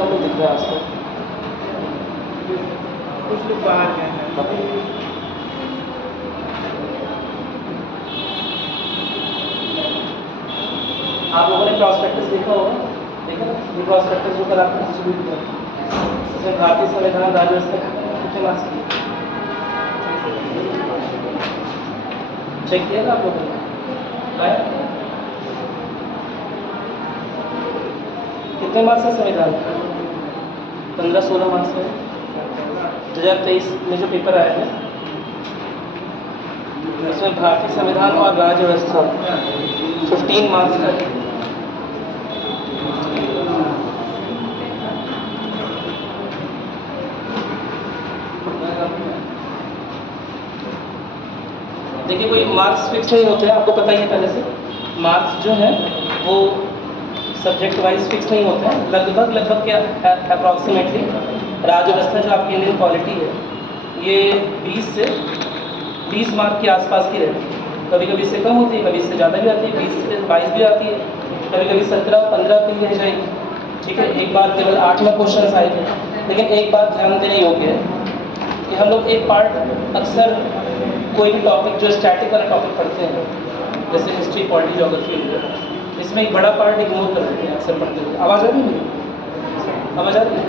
कम लोग दिख रहे हैं आजकल। कुछ लोग बाहर गए हैं। आप लोगों ने प्रॉस्पेक्टस देखा होगा, देखा ना? ये प्रॉस्पेक्टस जो कल आपने डिस्ट्रीब्यूट किया, इसमें भारतीय संविधान राज्य व्यवस्था कितने मार्क्स की चेक किया था आप लोगों ने? कितने मार्क्स है संविधान? 15-16 मार्क्स है। 2023 में जो पेपर आया है उसमें भारतीय संविधान और राज्य व्यवस्था 15 मार्क्स का। देखिए कोई मार्क्स फिक्स नहीं होते हैं, आपको पता ही है पहले से। मार्क्स जो हैं वो सब्जेक्ट वाइज फिक्स नहीं होते हैं, लगभग क्या अप्रॉक्सीमेटली राज्य व्यवस्था जो आपकी इंडियन पॉलिटी है ये 20 से 20 मार्क के आसपास की रहती है। कभी कभी इससे कम होती है, कभी इससे ज़्यादा भी आती है, 20 से 22 भी आती है, कभी कभी 17-15 भी रह जाएगी। ठीक है, एक बार केवल 8 में क्वेश्चन आएंगे। लेकिन एक बात ध्यान देने योग्य है कि हम लोग एक पार्ट अक्सर कोई भी टॉपिक जो स्टैटिक वाला टॉपिक पढ़ते हैं, जैसे हिस्ट्री, पॉलिटी, ज्योग्राफी, इसमें एक बड़ा पार्ट इग्नोर कर देते हैं अक्सर पढ़ते हुए। आवाज़ आ रही है? आवाज़ आ रही है?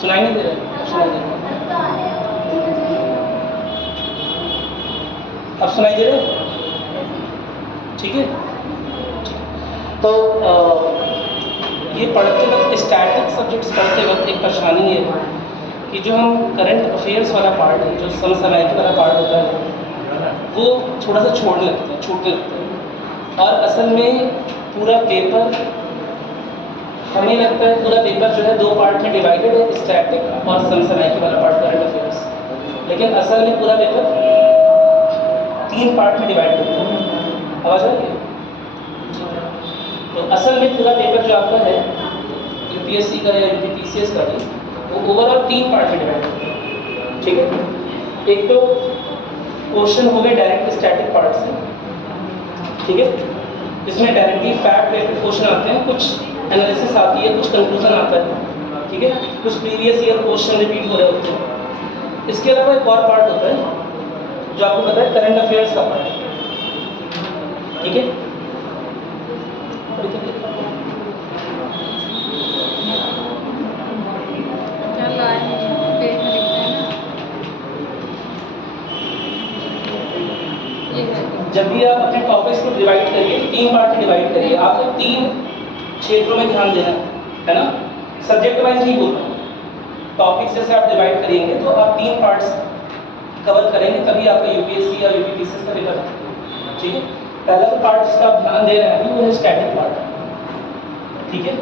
सुनाई नहीं दे रहा है? सुनाई दे रहा है? अब सुनाई दे रहा है? ठीक है। तो ये पढ़ते वक्त, स्टैटिक सब्जेक्ट्स पढ़ते वक्त एक परेशानी ये है कि जो हम करंट अफेयर्स वाला पार्ट है, जो समसामयिक वाला पार्ट होता है, वो थोड़ा सा छूटने लगते हैं। और असल में पूरा पेपर, हमें लगता है पूरा पेपर जो है 2 पार्ट में डिवाइडेड है, स्टैटिक और समसामयिक वाला पार्ट, करंट अफेयर्स। लेकिन असल में पूरा पेपर 3 पार्ट में डिवाइड होता है। आवाज़ आ रही है? तो असल में पूरा पेपर जो आपका है यूपीएससी का या यूपीपीसीएस का भी, वो ओवरऑल 3 पार्ट में डिवाइड होता है। ठीक है, एक तो क्वेश्चन हो गए डायरेक्ट स्टैटिक पार्ट से, ठीक है, जिसमें डायरेक्टली फैक्ट बेस्ड क्वेश्चन आते हैं, कुछ एनालिसिस आती है, कुछ कंक्लूजन आता है। ठीक है, कुछ प्रीवियस ईयर क्वेश्चन रिपीट हो रहे होते हैं। इसके अलावा एक और पार्ट होता है जो आपको पता है, करंट अफेयर्स का पार्ट। ठीक है, जब भी आप अपने टॉपिक्स को डिवाइड करिए, 3 पार्ट में डिवाइड करिए, आपको 3 क्षेत्रों में ध्यान देना है ना, सब्जेक्ट वाइज नहीं बोलता। टॉपिक्स जैसे आप डिवाइड करेंगे तो आप 3 पार्ट्स कवर करेंगे, तभी आपका यूपीएससी या यूपीपीसीएस का पेपर है। ठीक है, पहला तो पार्ट जिसका आप ध्यान दे रहे हैं वो है स्टैटिक पार्ट। ठीक है,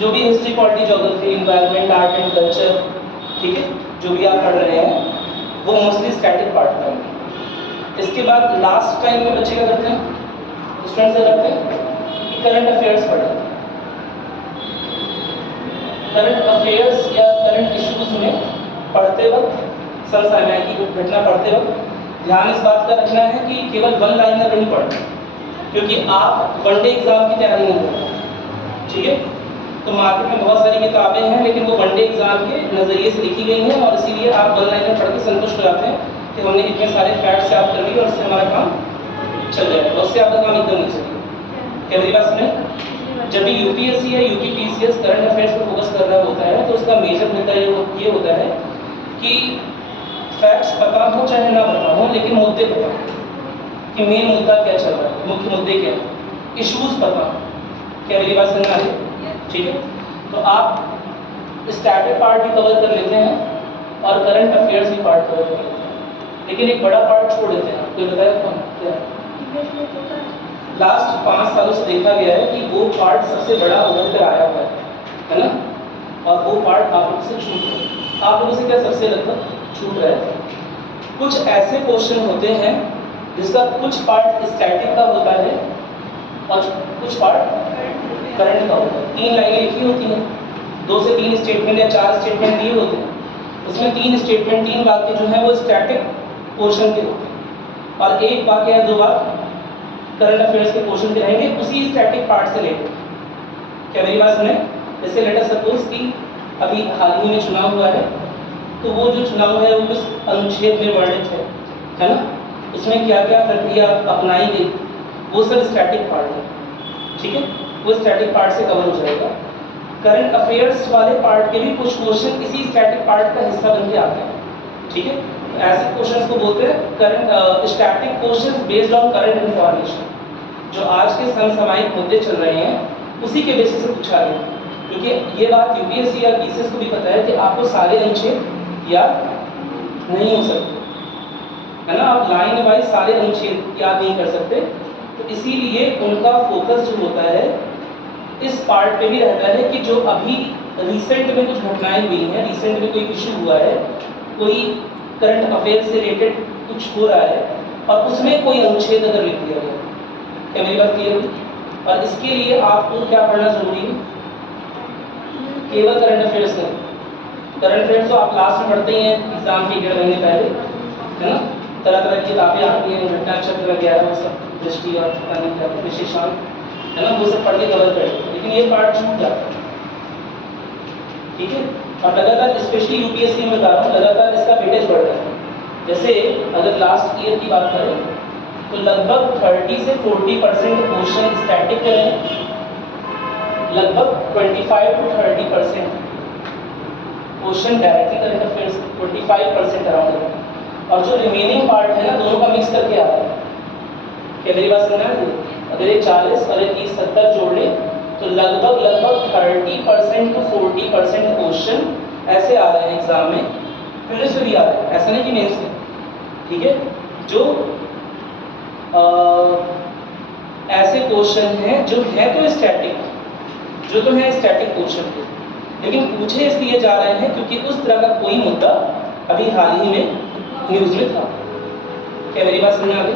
जो भी history, polity, geography, environment, art and culture, ठीक है, जो भी आप पढ़ रहे हैं वो मोस्टली स्टैटिक पार्ट का है। इसके बाद लास्ट टाइम में बच्चे क्या करते हैं, स्टूडेंट्स क्या करते हैं कि करंट अफेयर्स पढ़ते हैं। करंट अफेयर्स या करंट इश्यूज में पढ़ते वक्त, समसामयिक की घटना पढ़ते वक्त ध्यान इस बात का रखना है कि केवल 1 लाइनर नहीं पढ़ना, क्योंकि आप वनडे एग्जाम की तैयारी नहीं कर रहे। ठीक है, तो मार्केट में बहुत सारी किताबें हैं, लेकिन वो वनडे एग्जाम के नज़रिए से लिखी गई हैं, और इसीलिए आप 1 लाइनर पढ़ के संतुष्ट हो जाते हैं कि हमने इतने सारे फैक्ट्स याद कर लिए और उससे हमारा काम चल जाएगा। उससे आपका काम एकदम नहीं चलेगा। क्या मेरी बात सुने? जब भी यूपीएससी या यूपीपीसीएस करंट अफेयर्स पर फोकस कर रहा होता है तो उसका मेजर मुद्दा ये होता है कि फैक्ट्स पता हो चाहे ना पता हो, लेकिन मुद्दे पता हो कि मेन मुद्दा क्या चल रहा है, मुख्य मुद्दे क्या है, इश्यूज पता हो। क्या मेरी बात समझ आ रही है? ठीक है, तो आप स्टैटिक पार्ट भी कवर कर लेते हैं और करंट अफेयर्स भी पार्ट कवर कर लेते हैं, लेकिन एक बड़ा पार्ट छोड़ देते हैं। कोई बताया कौन? क्या? लास्ट 5 सालों से देखा गया है कि वो पार्ट सबसे बड़ा उभर कर आया हुआ है ना, और वो पार्ट आप लोगों से छूट रहा है। आप लोगों से क्या सबसे लगभग छूट रहा है? कुछ ऐसे क्वेश्चन होते हैं जिसका कुछ पार्ट स्टैटिक का होता है और कुछ पार्ट करंट का होता है। 3 लाइनें लिखी होती हैं, 2 से 3 स्टेटमेंट या 4 स्टेटमेंट दिए होते हैं, उसमें 3 स्टेटमेंट, 3 वाक्य जो है वो स्टैटिक पोर्शन के होते हैं, और 1 वाक्य या 2 वाक्य करंट अफेयर्स के क्वेश्चन भी रहेंगे उसी स्टैटिक पार्ट से लेकर। क्या मेरी बात सुने? जैसे लेट अस सपोज कि अभी हाल ही में चुनाव हुआ है, तो वो जो चुनाव है वो उस अनुच्छेद में वर्णित है ना, उसमें क्या क्या प्रक्रिया अपनाई गई, वो सब स्टैटिक पार्ट है, ठीक है, वो स्टैटिक पार्ट से कवर हो जाएगा। करंट अफेयर्स वाले पार्ट के भी कुछ क्वेश्चन इसी स्टैटिक पार्ट का हिस्सा बन के आते हैं, ठीक है। तो ऐसे क्वेश्चंस को बोलते हैं current static questions based on current information, जो आज के समसामयिक मुद्दे चल रहे हैं उसी के बेसिस से पूछा गया। क्योंकि ये बात यूपीएससी या पीसीएस को भी पता है कि आपको सारे अनुच्छेद याद नहीं हो सकते, है ना, आप लाइन वाइज सारे अनुच्छेद याद नहीं कर सकते, तो इसीलिए उनका फोकस जो होता है इस पार्ट पे भी रहता है कि जो अभी रिसेंट में कुछ घटनाएं हुई हैं, रिसेंट में कोई इशू हुआ है, कोई करंट अफेयर से रिलेटेड कुछ हो रहा है और उसमें कोई अनुच्छेद अगर लिख दिया गया, क्या मेरी बात क्लियर हुई? और इसके लिए आपको क्या पढ़ना जरूरी है? केवल करंट अफेयर्स नहीं, करंट अफेयर्स तो आप लास्ट में पढ़ते ही हैं एग्जाम के 1.5 महीने पहले, है ना, तरह तरह की किताबें आती हैं, घटना चक्र वगैरह वो सब, दृष्टि और पता नहीं क्या विशेषांक, है ना, वो सब पढ़ के कवर करें, लेकिन ये पार्ट छूट जाता है, ठीक है। और लगातार स्पेशली यूपीएससी में बता रहा हूँ, लगातार इसका वेटेज बढ़ रहा है। जैसे अगर लास्ट ईयर की बात करें तो लगभग 30 से 40% क्वेश्चन स्टैटिक के हैं, लगभग 25 to 30% question directly current affairs, 25% around है, और जो रिमेनिंग पार्ट है ना दोनों का मिक्स करके आ रहा है। क्या मेरी बात समझ में? अगर ये 40 और ये 30 70 जोड़ लें तो लगभग 30% to 40% क्वेश्चन ऐसे आ रहे हैं एग्जाम में, प्रीलिम्स में भी आ रहे हैं, ऐसा नहीं कि मेंस में, ठीक है, जो ऐसे क्वेश्चन हैं जो है तो स्टैटिक, जो तो है स्टैटिक क्वेश्चन के, लेकिन पूछे इसलिए जा रहे हैं क्योंकि उस तरह का कोई मुद्दा अभी हाल ही में न्यूज़ में था। क्या मेरी बात समझ आ गई?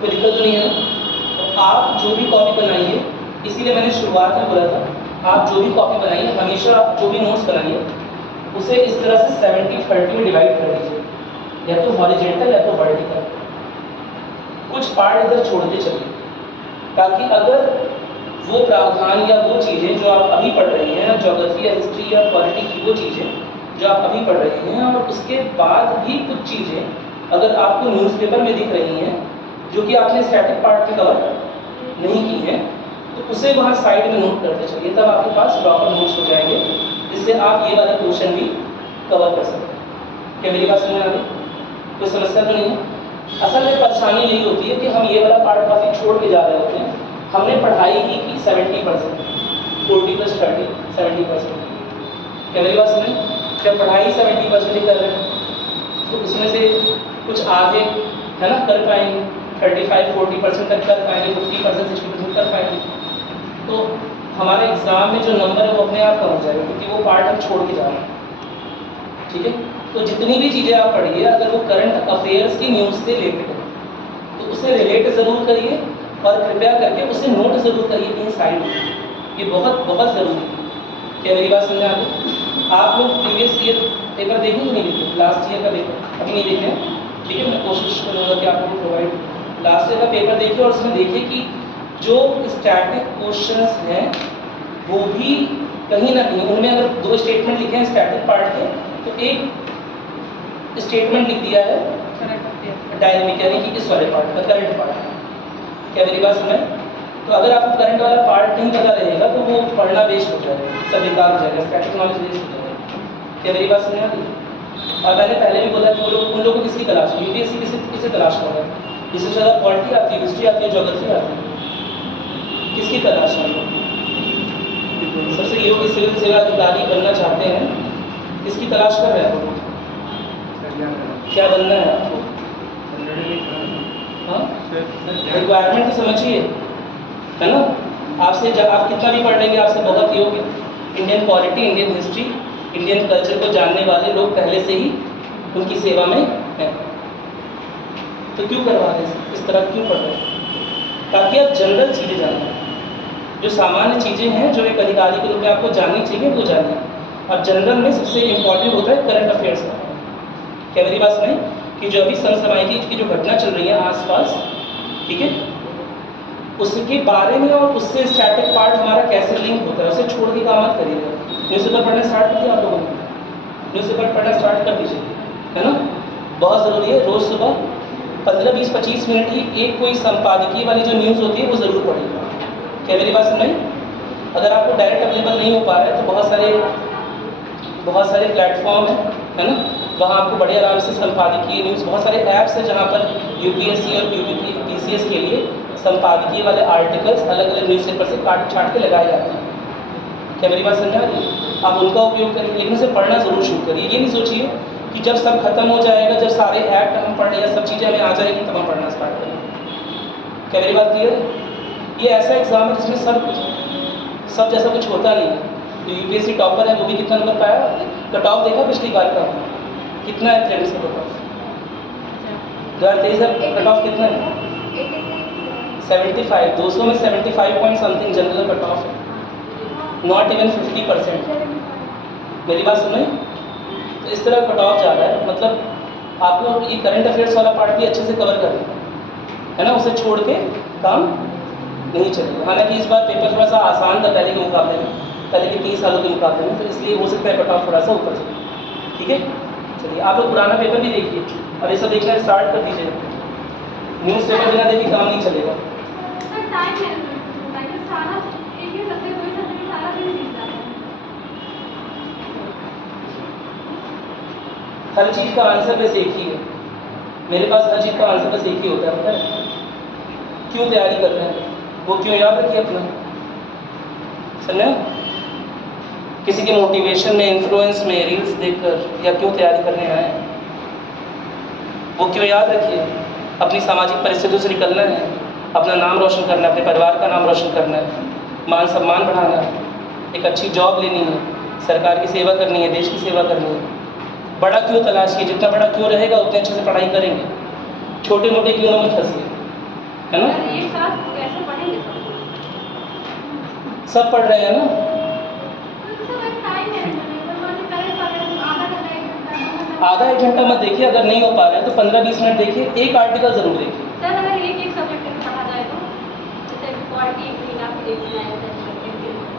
कोई दिक्कत तो नहीं है ना? तो आप जो भी कॉपी बनाइए, इसीलिए मैंने शुरुआत में बोला था, आप जो भी कॉपी बनाइए हमेशा जो भी नोट्स बनाइए उसे इस तरह से 70-30 में डिवाइड कर दीजिए, या तो हॉरिजॉन्टल या तो वर्टिकल, कुछ पार्ट इधर छोड़ते चलिए, ताकि अगर वो प्रावधान या वो चीज़ें जो आप अभी पढ़ रही हैं, ज्योग्राफी या हिस्ट्री या पॉलिटी की वो चीज़ें जो आप अभी पढ़ रही हैं और उसके बाद भी कुछ चीज़ें अगर आपको न्यूज़पेपर में दिख रही हैं जो कि आपने स्टैटिक पार्ट में कवर नहीं की हैं, तो उसे वहाँ साइड में नोट करते चलिए, तब आपके पास प्रॉपर नोट्स हो जाएंगे, जिससे आप ये वाले क्वेश्चन भी कवर कर सकते हैं। क्या मेरी बात समझ आ गई? कोई समस्या तो नहीं है? असल में परेशानी यही होती है कि हम ये वाला पार्ट काफ़ी छोड़ के जा रहे होते हैं। हमने पढ़ाई ही की 70%, 40 + 30, 70%। क्या मेरी बात सुने? जब पढ़ाई 70% ही कर रहे हैं तो उसमें से कुछ आगे है ना कर पाएंगे, 35-40% तक कर पाएंगे, 50% 60% कर पाएंगे, तो हमारे एग्ज़ाम में जो नंबर है वो अपने आप कम हो जाएगा, क्योंकि वो पार्ट हम छोड़ के जा रहे हैं, ठीक है। तो जितनी भी चीज़ें आप पढ़िए अगर वो करंट अफेयर्स की न्यूज़ से रिलेटेड है तो उसे रिलेट ज़रूर करिए और कृपया करके उसे नोट ज़रूर करिए इन साइड, ये बहुत बहुत ज़रूरी है। क्या मेरी बात समझ आ गई? आप लोग प्रीवियस ईयर पेपर देखें कि नहीं देखें? लास्ट ईयर का पेपर अभी नहीं देखे हैं, ठीक है, मैं कोशिश करूँगा कि आपको प्रोवाइड लास्ट ईयर का पेपर देखिए और उसमें देखिए कि जो स्टैटिक क्वेश्चंस हैं वो भी कहीं ना कहीं उनमें अगर 2 स्टेटमेंट लिखे हैं स्टैटिक पार्ट के, तो एक स्टेटमेंट लिख दिया है डायनेमिक, यानी कि इस वाले पार्ट का करंट पार्ट। क्या मेरी बात सुने? तो अगर आपको करंट वाला पार्ट नहीं पता रहेगा तो वो पढ़ना वेस्ट हो जाएगा, सब बेकार हो जाएगा, स्टैटिक नॉलेज वेस्ट हो जाएगा। क्या मेरी बात सुने आ रही? और मैंने पहले भी बोला कि उन लोगों को किसकी तलाश है, यूपीएससी किसे तलाश कर रहा है? जिससे ज़्यादा पॉलिटी आती है, हिस्ट्री आती है, ज्योग्राफी आती है, किसकी तलाश है? सबसे योग्य सिविल सेवा अधिकारी बनना चाहते हैं, किसकी तलाश कर रहे हैं? क्या बनना है आपको? हाँ, रिक्वायरमेंट तो समझिए, है ना। आपसे आप कितना भी पढ़ लेंगे आपसे बहुत योग्य Indian polity, Indian history, Indian culture को जानने वाले लोग पहले से ही उनकी सेवा में हैं, तो क्यों करवा रहे हैं इस तरह, क्यों पढ़ रहे हैं? ताकि आप जनरल चीज़ें जानें, जो सामान्य चीज़ें हैं जो एक अधिकारी के रूप में आपको जाननी चाहिए वो जानिए। और जनरल में सबसे इम्पॉर्टेंट होता है करंट अफेयर्स का। क्या मेरी बात सुने? कि जो अभी समसामयिक की जो घटना चल रही है आसपास, ठीक है, उसके बारे में और उससे स्टैटिक पार्ट हमारा कैसे लिंक होता है, उसे छोड़ के काम मत करिएगा। न्यूज़पेपर पढ़ना स्टार्ट कर दिया आप लोगों ने? न्यूज़पेपर पढ़ना स्टार्ट कर दीजिए, है ना? बहुत ज़रूरी है। रोज़ सुबह 15, 20, 25 मिनट की एक कोई संपादकीय वाली जो न्यूज़ होती है वो ज़रूर पढ़िएगा। क्या मेरी बात सुन रही? अगर आपको डायरेक्ट अवेलेबल नहीं हो पा रहा है तो बहुत सारे प्लेटफॉर्म है ना, वहाँ आपको बड़े आराम से संपादकीय न्यूज़, बहुत सारे ऐप्स हैं जहाँ पर यूपीएससी और पीसीएस के लिए संपादकीय वाले आर्टिकल्स अलग अलग न्यूज़पेपर से काट छाट के लगाए जाते हैं। क्या मेरी बात समझ आ रही है? आप उनका उपयोग करिए, लेकिन उसे पढ़ना ज़रूर शुरू करिए। ये नहीं सोचिए कि जब सब खत्म हो जाएगा, जब सारे ऐप हम पढ़ या सब चीज़ें हमें आ जाएगी तब हम पढ़ना स्टार्ट करेंगे। क्या मेरी बात क्लियर है? ये ऐसा एग्ज़ाम है जिसमें सब जैसा कुछ होता नहीं है। जो यूपीएससी टॉपर है वो भी कितना नंबर पाया? कट ऑफ देखा पिछली बार का कितना है? फ्रेंड्स का कट ऑफ 2023 कट ऑफ कितना है? 75। 200 में 75 point something general cut off है, नॉट इवन 50%। मेरी बात सुन रहे हैं? तो इस तरह कट ऑफ ज़्यादा है, मतलब आपको ये करंट अफेयर्स वाला पार्ट भी अच्छे से कवर करना है ना, उसे छोड़ के काम नहीं चलेगा। हालांकि इस बार पेपर थोड़ा सा आसान था पहले के मुकाबले में, पहले के 3 सालों के मुकाबले में, तो इसलिए हो सकता है कट ऑफ थोड़ा सा ऊपर चले। ठीक है, चलिए आप लोग पुराना पेपर भी देखिए और ये सब देखना स्टार्ट कर दीजिए। न्यूज़ पेपर बिना देखे काम नहीं चलेगा। हर चीज़ का आंसर बस एक ही है, मेरे पास हर चीज़ का आंसर बस एक ही होता है, पता है क्यों तैयारी कर रहे हैं, वो क्यों याद रखिए अपना। समझे? किसी के मोटिवेशन में, इन्फ्लुएंस में, रील्स देखकर, या क्यों तैयारी करने आए हैं, वो क्यों याद रखिए। अपनी सामाजिक परिस्थितियों से निकलना है, अपना नाम रोशन करना है, अपने परिवार का नाम रोशन करना है, मान सम्मान बढ़ाना है, एक अच्छी जॉब लेनी है, सरकार की सेवा करनी है, देश की सेवा करनी है। बड़ा क्यों तलाशिए, जितना बड़ा क्यों रहेगा उतने अच्छे से पढ़ाई करेंगे, छोटे मोटे क्यों ना मत फंसिए, है ना? सब पढ़ रहे हैं ना? आधा एक घंटा मत देखिए, अगर नहीं हो पा रहा है तो 15-20 मिनट देखिए, एक आर्टिकल ज़रूर देखिए। सर अगर एक सब्जेक्ट में पढ़ा जाए तो जैसे पॉलिटी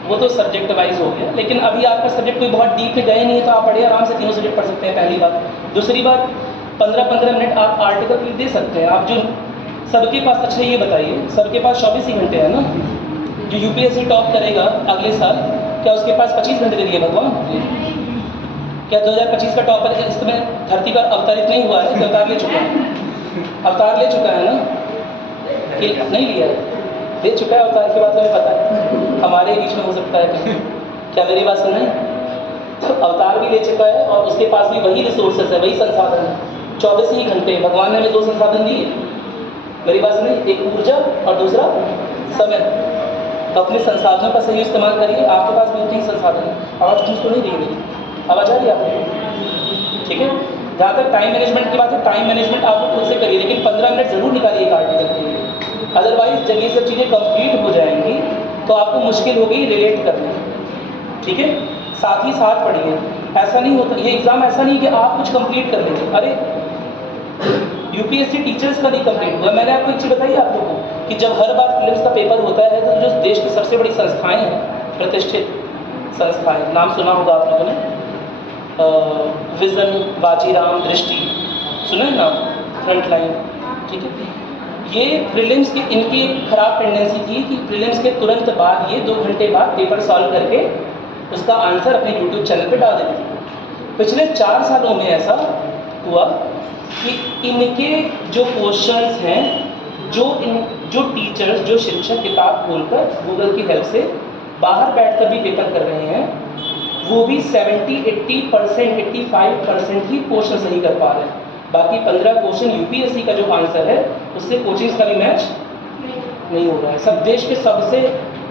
वो तो सब्जेक्ट वाइज हो गया, लेकिन अभी आपका सब्जेक्ट कोई बहुत डीप में गए नहीं है तो आप बड़े आराम से तीनों सब्जेक्ट पढ़ सकते हैं, पहली बात। दूसरी बात, 15-15 मिनट आप आर्टिकल के लिए दे सकते हैं। आप जो सबके पास, अच्छा ये बताइए, सबके पास 24 ही घंटे हैं ना? जो यूपीएससी टॉप करेगा अगले साल, क्या उसके पास 25 घंटे दे दिए भगवान? क्या 2025 का टॉपर इस समय धरती पर अवतरित नहीं हुआ है? अवतार ले चुका है, अवतार ले चुका है ना? कि नहीं लिया है? ले चुका है अवतार की बात हमें पता है, हमारे बीच में हो सकता है। क्या मेरी बात सुन रहे हैं? तो अवतार भी ले चुका है और उसके पास भी वही रिसोर्सेस है, वही संसाधन है। 24 ही घंटे भगवान ने हमें 2 संसाधन दिए, मेरी बात सुनिए, एक ऊर्जा और दूसरा समय। तो अपने संसाधनों का सही इस्तेमाल करिए, आपके पास भी उतनी ही संसाधन है। आवाज़ ठीक तो नहीं रही मेरी? आवाज़ आ रही है आपको? ठीक है। जहाँ तक टाइम मैनेजमेंट की बात है, टाइम मैनेजमेंट आप लोग खुद से करिए, लेकिन 15 मिनट ज़रूर निकालिए एक आर्टिकल के लिए। अदरवाइज जब ये सब चीज़ें कंप्लीट हो जाएंगी तो आपको मुश्किल होगी रिलेट करने। ठीक है, साथ ही साथ पढ़िए। ऐसा नहीं होता, ये एग्ज़ाम ऐसा नहीं कि आप कुछ कंप्लीट कर लेंगे। अरे यूपीएससी टीचर्स का नहीं कंप्लीट हुआ। मैंने आपको एक चीज़ बताई आप लोगों को कि जब हर बार प्रीलिम्स का पेपर होता है तो जो देश की सबसे बड़ी संस्थाएँ हैं, प्रतिष्ठित संस्थाएँ, नाम सुना होगा आप लोगों ने, विज़न, बाजीराम, दृष्टि, सुना है नाम, फ्रंटलाइन। ठीक है, ये प्रीलिम्स की इनकी एक खराब टेंडेंसी थी कि प्रीलिम्स के तुरंत बाद ये 2 घंटे बाद पेपर सॉल्व करके उसका आंसर अपने यूट्यूब चैनल पे डाल देते थे। पिछले 4 सालों में ऐसा हुआ कि इनके जो क्वेश्चंस हैं, जो टीचर्स, जो शिक्षक किताब खोलकर गूगल की हेल्प से बाहर बैठकर भी पेपर कर रहे हैं, वो भी 70-80%, 85% ही क्वेश्चन सही कर पा रहे हैं। बाकी 15 क्वेश्चन यूपीएससी का जो आंसर है उससे कोचिंग्स का भी मैच नहीं हो रहा है। सब देश के सबसे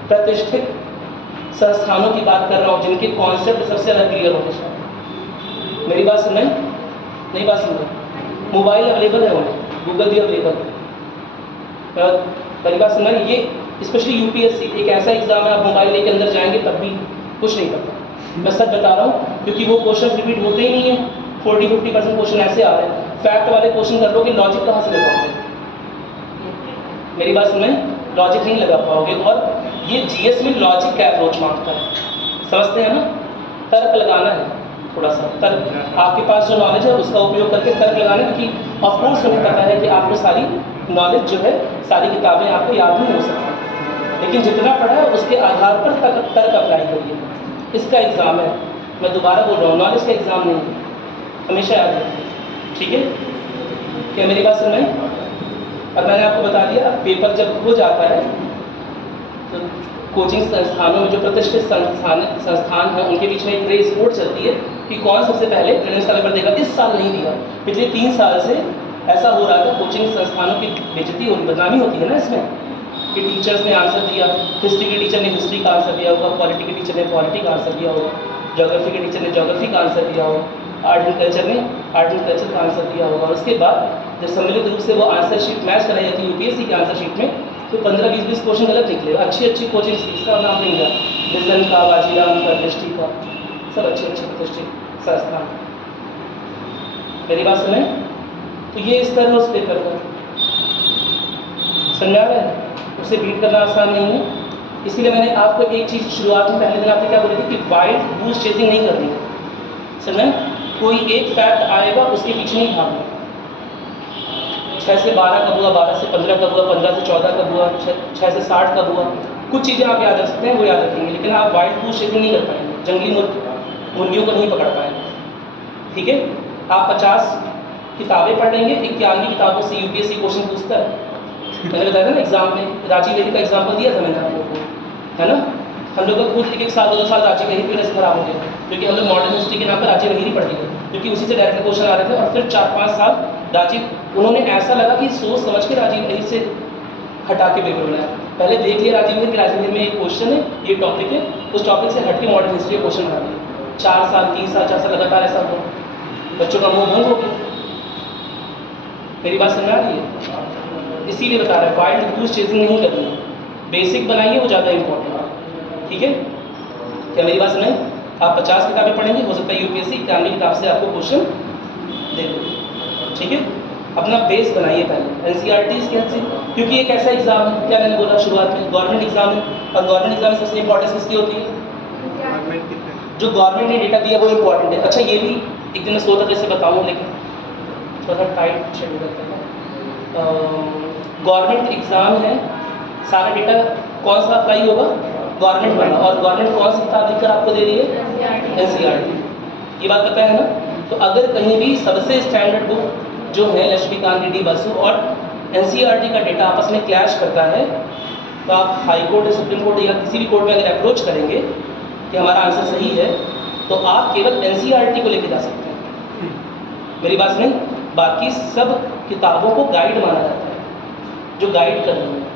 प्रतिष्ठित संस्थानों की बात कर रहा हूँ जिनके कॉन्सेप्ट सबसे ज़्यादा क्लियर होने चाहिए। मेरी बात सुन रहे हैं? नहीं बात सुन रहे? मोबाइल अवेलेबल है उन्हें, गूगल भी अवेलेबल है। मेरी बात सुन रहे हैं? ये स्पेशली यूपीएससी एक ऐसा एग्ज़ाम है, आप मोबाइल लेके अंदर जाएंगे तब भी कुछ नहीं पता। मैं सच बता रहा हूँ, क्योंकि वो क्वेश्चन रिपीट होते ही नहीं है। 40-50% क्वेश्चन ऐसे आ रहे हैं, फैक्ट वाले क्वेश्चन कर लोगे, लॉजिक कहाँ से लगाओगे? मेरी बात सुन रहे हैं? लॉजिक नहीं लगा पाओगे। और ये जीएस में लॉजिक का अप्रोच मांगता है, समझते हैं ना? तर्क लगाना है, थोड़ा सा तर्क, आपके पास जो नॉलेज है उसका उपयोग करके तर्क लगाना है। क्योंकि ऑफकोर्स हमें पता है कि आपको सारी नॉलेज जो है, सारी किताबें आपको याद नहीं हो सकती, लेकिन जितना पढ़ा है उसके आधार पर तर्क अप्लाई करिए। इसका एग्ज़ाम है, मैं दोबारा बोल रहा हूँ, नॉलेज का एग्ज़ाम नहीं है, हमेशा याद रखिए, ठीक है? क्या मेरी बात सुन रहे हैं? अब मैंने आपको बता दिया, पेपर जब हो जाता है तो कोचिंग संस्थानों में जो प्रतिष्ठित संस्थान हैं उनके बीच में एक रेस वोट चलती है कि कौन सबसे पहले प्रीलिम्स का पेपर देगा। इस साल नहीं दिया, पिछले 3 साल से ऐसा हो रहा था। कोचिंग संस्थानों की बेइज्जती हो रही, बदनामी होती है ना इसमें, कि टीचर्स ने आंसर दिया, हिस्ट्री के टीचर ने हिस्ट्री का आंसर दिया होगा, पॉलिटी के टीचर ने पॉलिटी का आंसर दिया होगा, ज्योग्राफी के टीचर ने ज्योग्राफी का आंसर दिया होगा, आर्ट एंड कल्चर ने आर्ट एंड कल्चर का आंसर दिया होगा। और उसके बाद जब सम्मिलित रूप से वो आंसर शीट मैच कराई जाती है यूपीएससी के आंसर शीट में, तो 15-20 क्वेश्चन गलत निकले। अच्छी कोचिंग, इसका नाम नहीं लिया, विजन का, बाजीराम का, दृष्टि का, सब अच्छे प्रतिष्ठित संस्थान। मेरी बात सुने? तो ये इस तरह उस पेपर का समझ आ रहा है, उसे बीट करना आसान नहीं है। इसीलिए मैंने आपको एक चीज़ शुरुआत में पहले दिन आपने क्या बोली थी कि वाइल्ड गूस चेजिंग नहीं करनी है, समझ? कोई एक फैक्ट आएगा उसके पीछे नहीं भागना। 6 से 12 कब हुआ, 12 से 15 कब हुआ, 15 से 14 कब हुआ, 6 से 60 कब हुआ, कुछ चीज़ें आप याद रख सकते हैं, वो याद रखेंगे, लेकिन आप वाइल्ड गूस चेजिंग नहीं कर पाएंगे, जंगली मुर्गियों को नहीं पकड़ पाएंगे, ठीक है? आप 50 किताबें पढ़ लेंगे, 91 किताबों से यूपीएससी क्वेश्चन पूछता है। मैंने बताया था ना एग्जाम में, राजीव गहरी का एग्जाम्पल दिया था मैंने आप लोगों को, है ना? हम लोग का खुद 1-1 साल 2-2 साल राजीव गहरी की वजह से खराब हो गया, क्योंकि हम लोग मॉडर्न हिस्ट्री के नाम पर राजीव गहरी पढ़ लिए, क्योंकि उसी से डायरेक्ट क्वेश्चन आ रहे थे। और फिर 4-5 साल राजीव, उन्होंने ऐसा लगा कि सोच समझ के राजीव गहरी से हटा के पेपर बनाया। पहले देख लिया राजीव गहरी कि राजीव गहरी में एक क्वेश्चन है, ये टॉपिक है, उस टॉपिक से हट के मॉडर्न हिस्ट्री का क्वेश्चन बना दिया। 4 साल 3 साल 4 साल लगातार ऐसा हुआ, बच्चों का मोह भंग हो गया। मेरी बात समझ आ रही है? इसीलिए बता रहा है वाइल्ड गूस चेजिंग नहीं करनी, बेसिक बनाइए, वो ज़्यादा इंपॉर्टेंट है, ठीक है? क्या मेरी बात सुनाई? आप 50 किताबें पढ़ेंगे, हो सकता है यूपीएससी 91 किताब से आपको क्वेश्चन दे दे, ठीक है? अपना बेस बनाइए पहले एनसीईआरटी के से, क्योंकि एक ऐसा एग्जाम है, क्या मैंने बोला शुरुआत में, गवर्नमेंट एग्जाम है, और गवर्नमेंट एग्जाम में सबसे इंपॉर्टेंस किसकी होती है? जो गवर्नमेंट ने डेटा दिया वो इंपॉर्टेंट है। अच्छा, ये भी एक दिन मैं सोचा कैसे बताऊँ, लेकिन थोड़ा सा टाइट शेड्यूल करते हैं। गवर्नमेंट एग्ज़ाम है, सारा डेटा कौन सा अप्लाई होगा? गवर्नमेंट वाला। और गवर्नमेंट कौन सी किताब लिखकर आपको दे रही है? एनसीईआरटी। ये बात पता है ना? तो अगर कहीं भी सबसे स्टैंडर्ड बुक जो है लक्ष्मीकांत डी बसु और एनसीईआरटी का डेटा आपस में क्लैश करता है, तो आप हाई कोर्ट या सुप्रीम कोर्ट या किसी भी कोर्ट में अगर अप्रोच करेंगे कि हमारा आंसर सही है, तो आप केवल एनसीईआरटी को लेके जा सकते हैं। मेरी बात नहीं, बाकी सब किताबों को गाइड माना जाता है, जो गाइड कर रही है।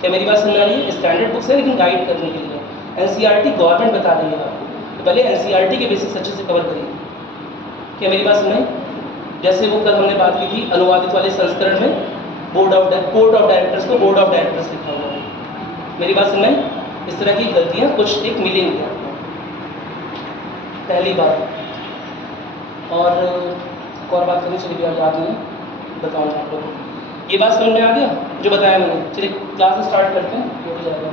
क्या मेरी बात समझ आ रही है? स्टैंडर्ड बुक्स है लेकिन गाइड करने के लिए। एनसीईआरटी गवर्नमेंट बता रही है आपको, तो पहले एनसीईआरटी के बेसिक्स अच्छे से कवर करिए। क्या मेरी बात सुनाई? जैसे वो कल हमने बात की थी अनुवादित वाले संस्करण में कोड ऑफ डायरेक्टर्स को बोर्ड ऑफ डायरेक्टर्स लिखा हुआ है। मेरी बात सुनाई? इस तरह की गलतियाँ कुछ एक मिलेंगी आपको, पहली बात। और बात करनी चलिए, आप याद नहीं बताऊँगा आप लोगों को। ये बात समझ में आ गया जो बताया मैंने? चलिए क्लास स्टार्ट करते हैं, हो भी जाएगा।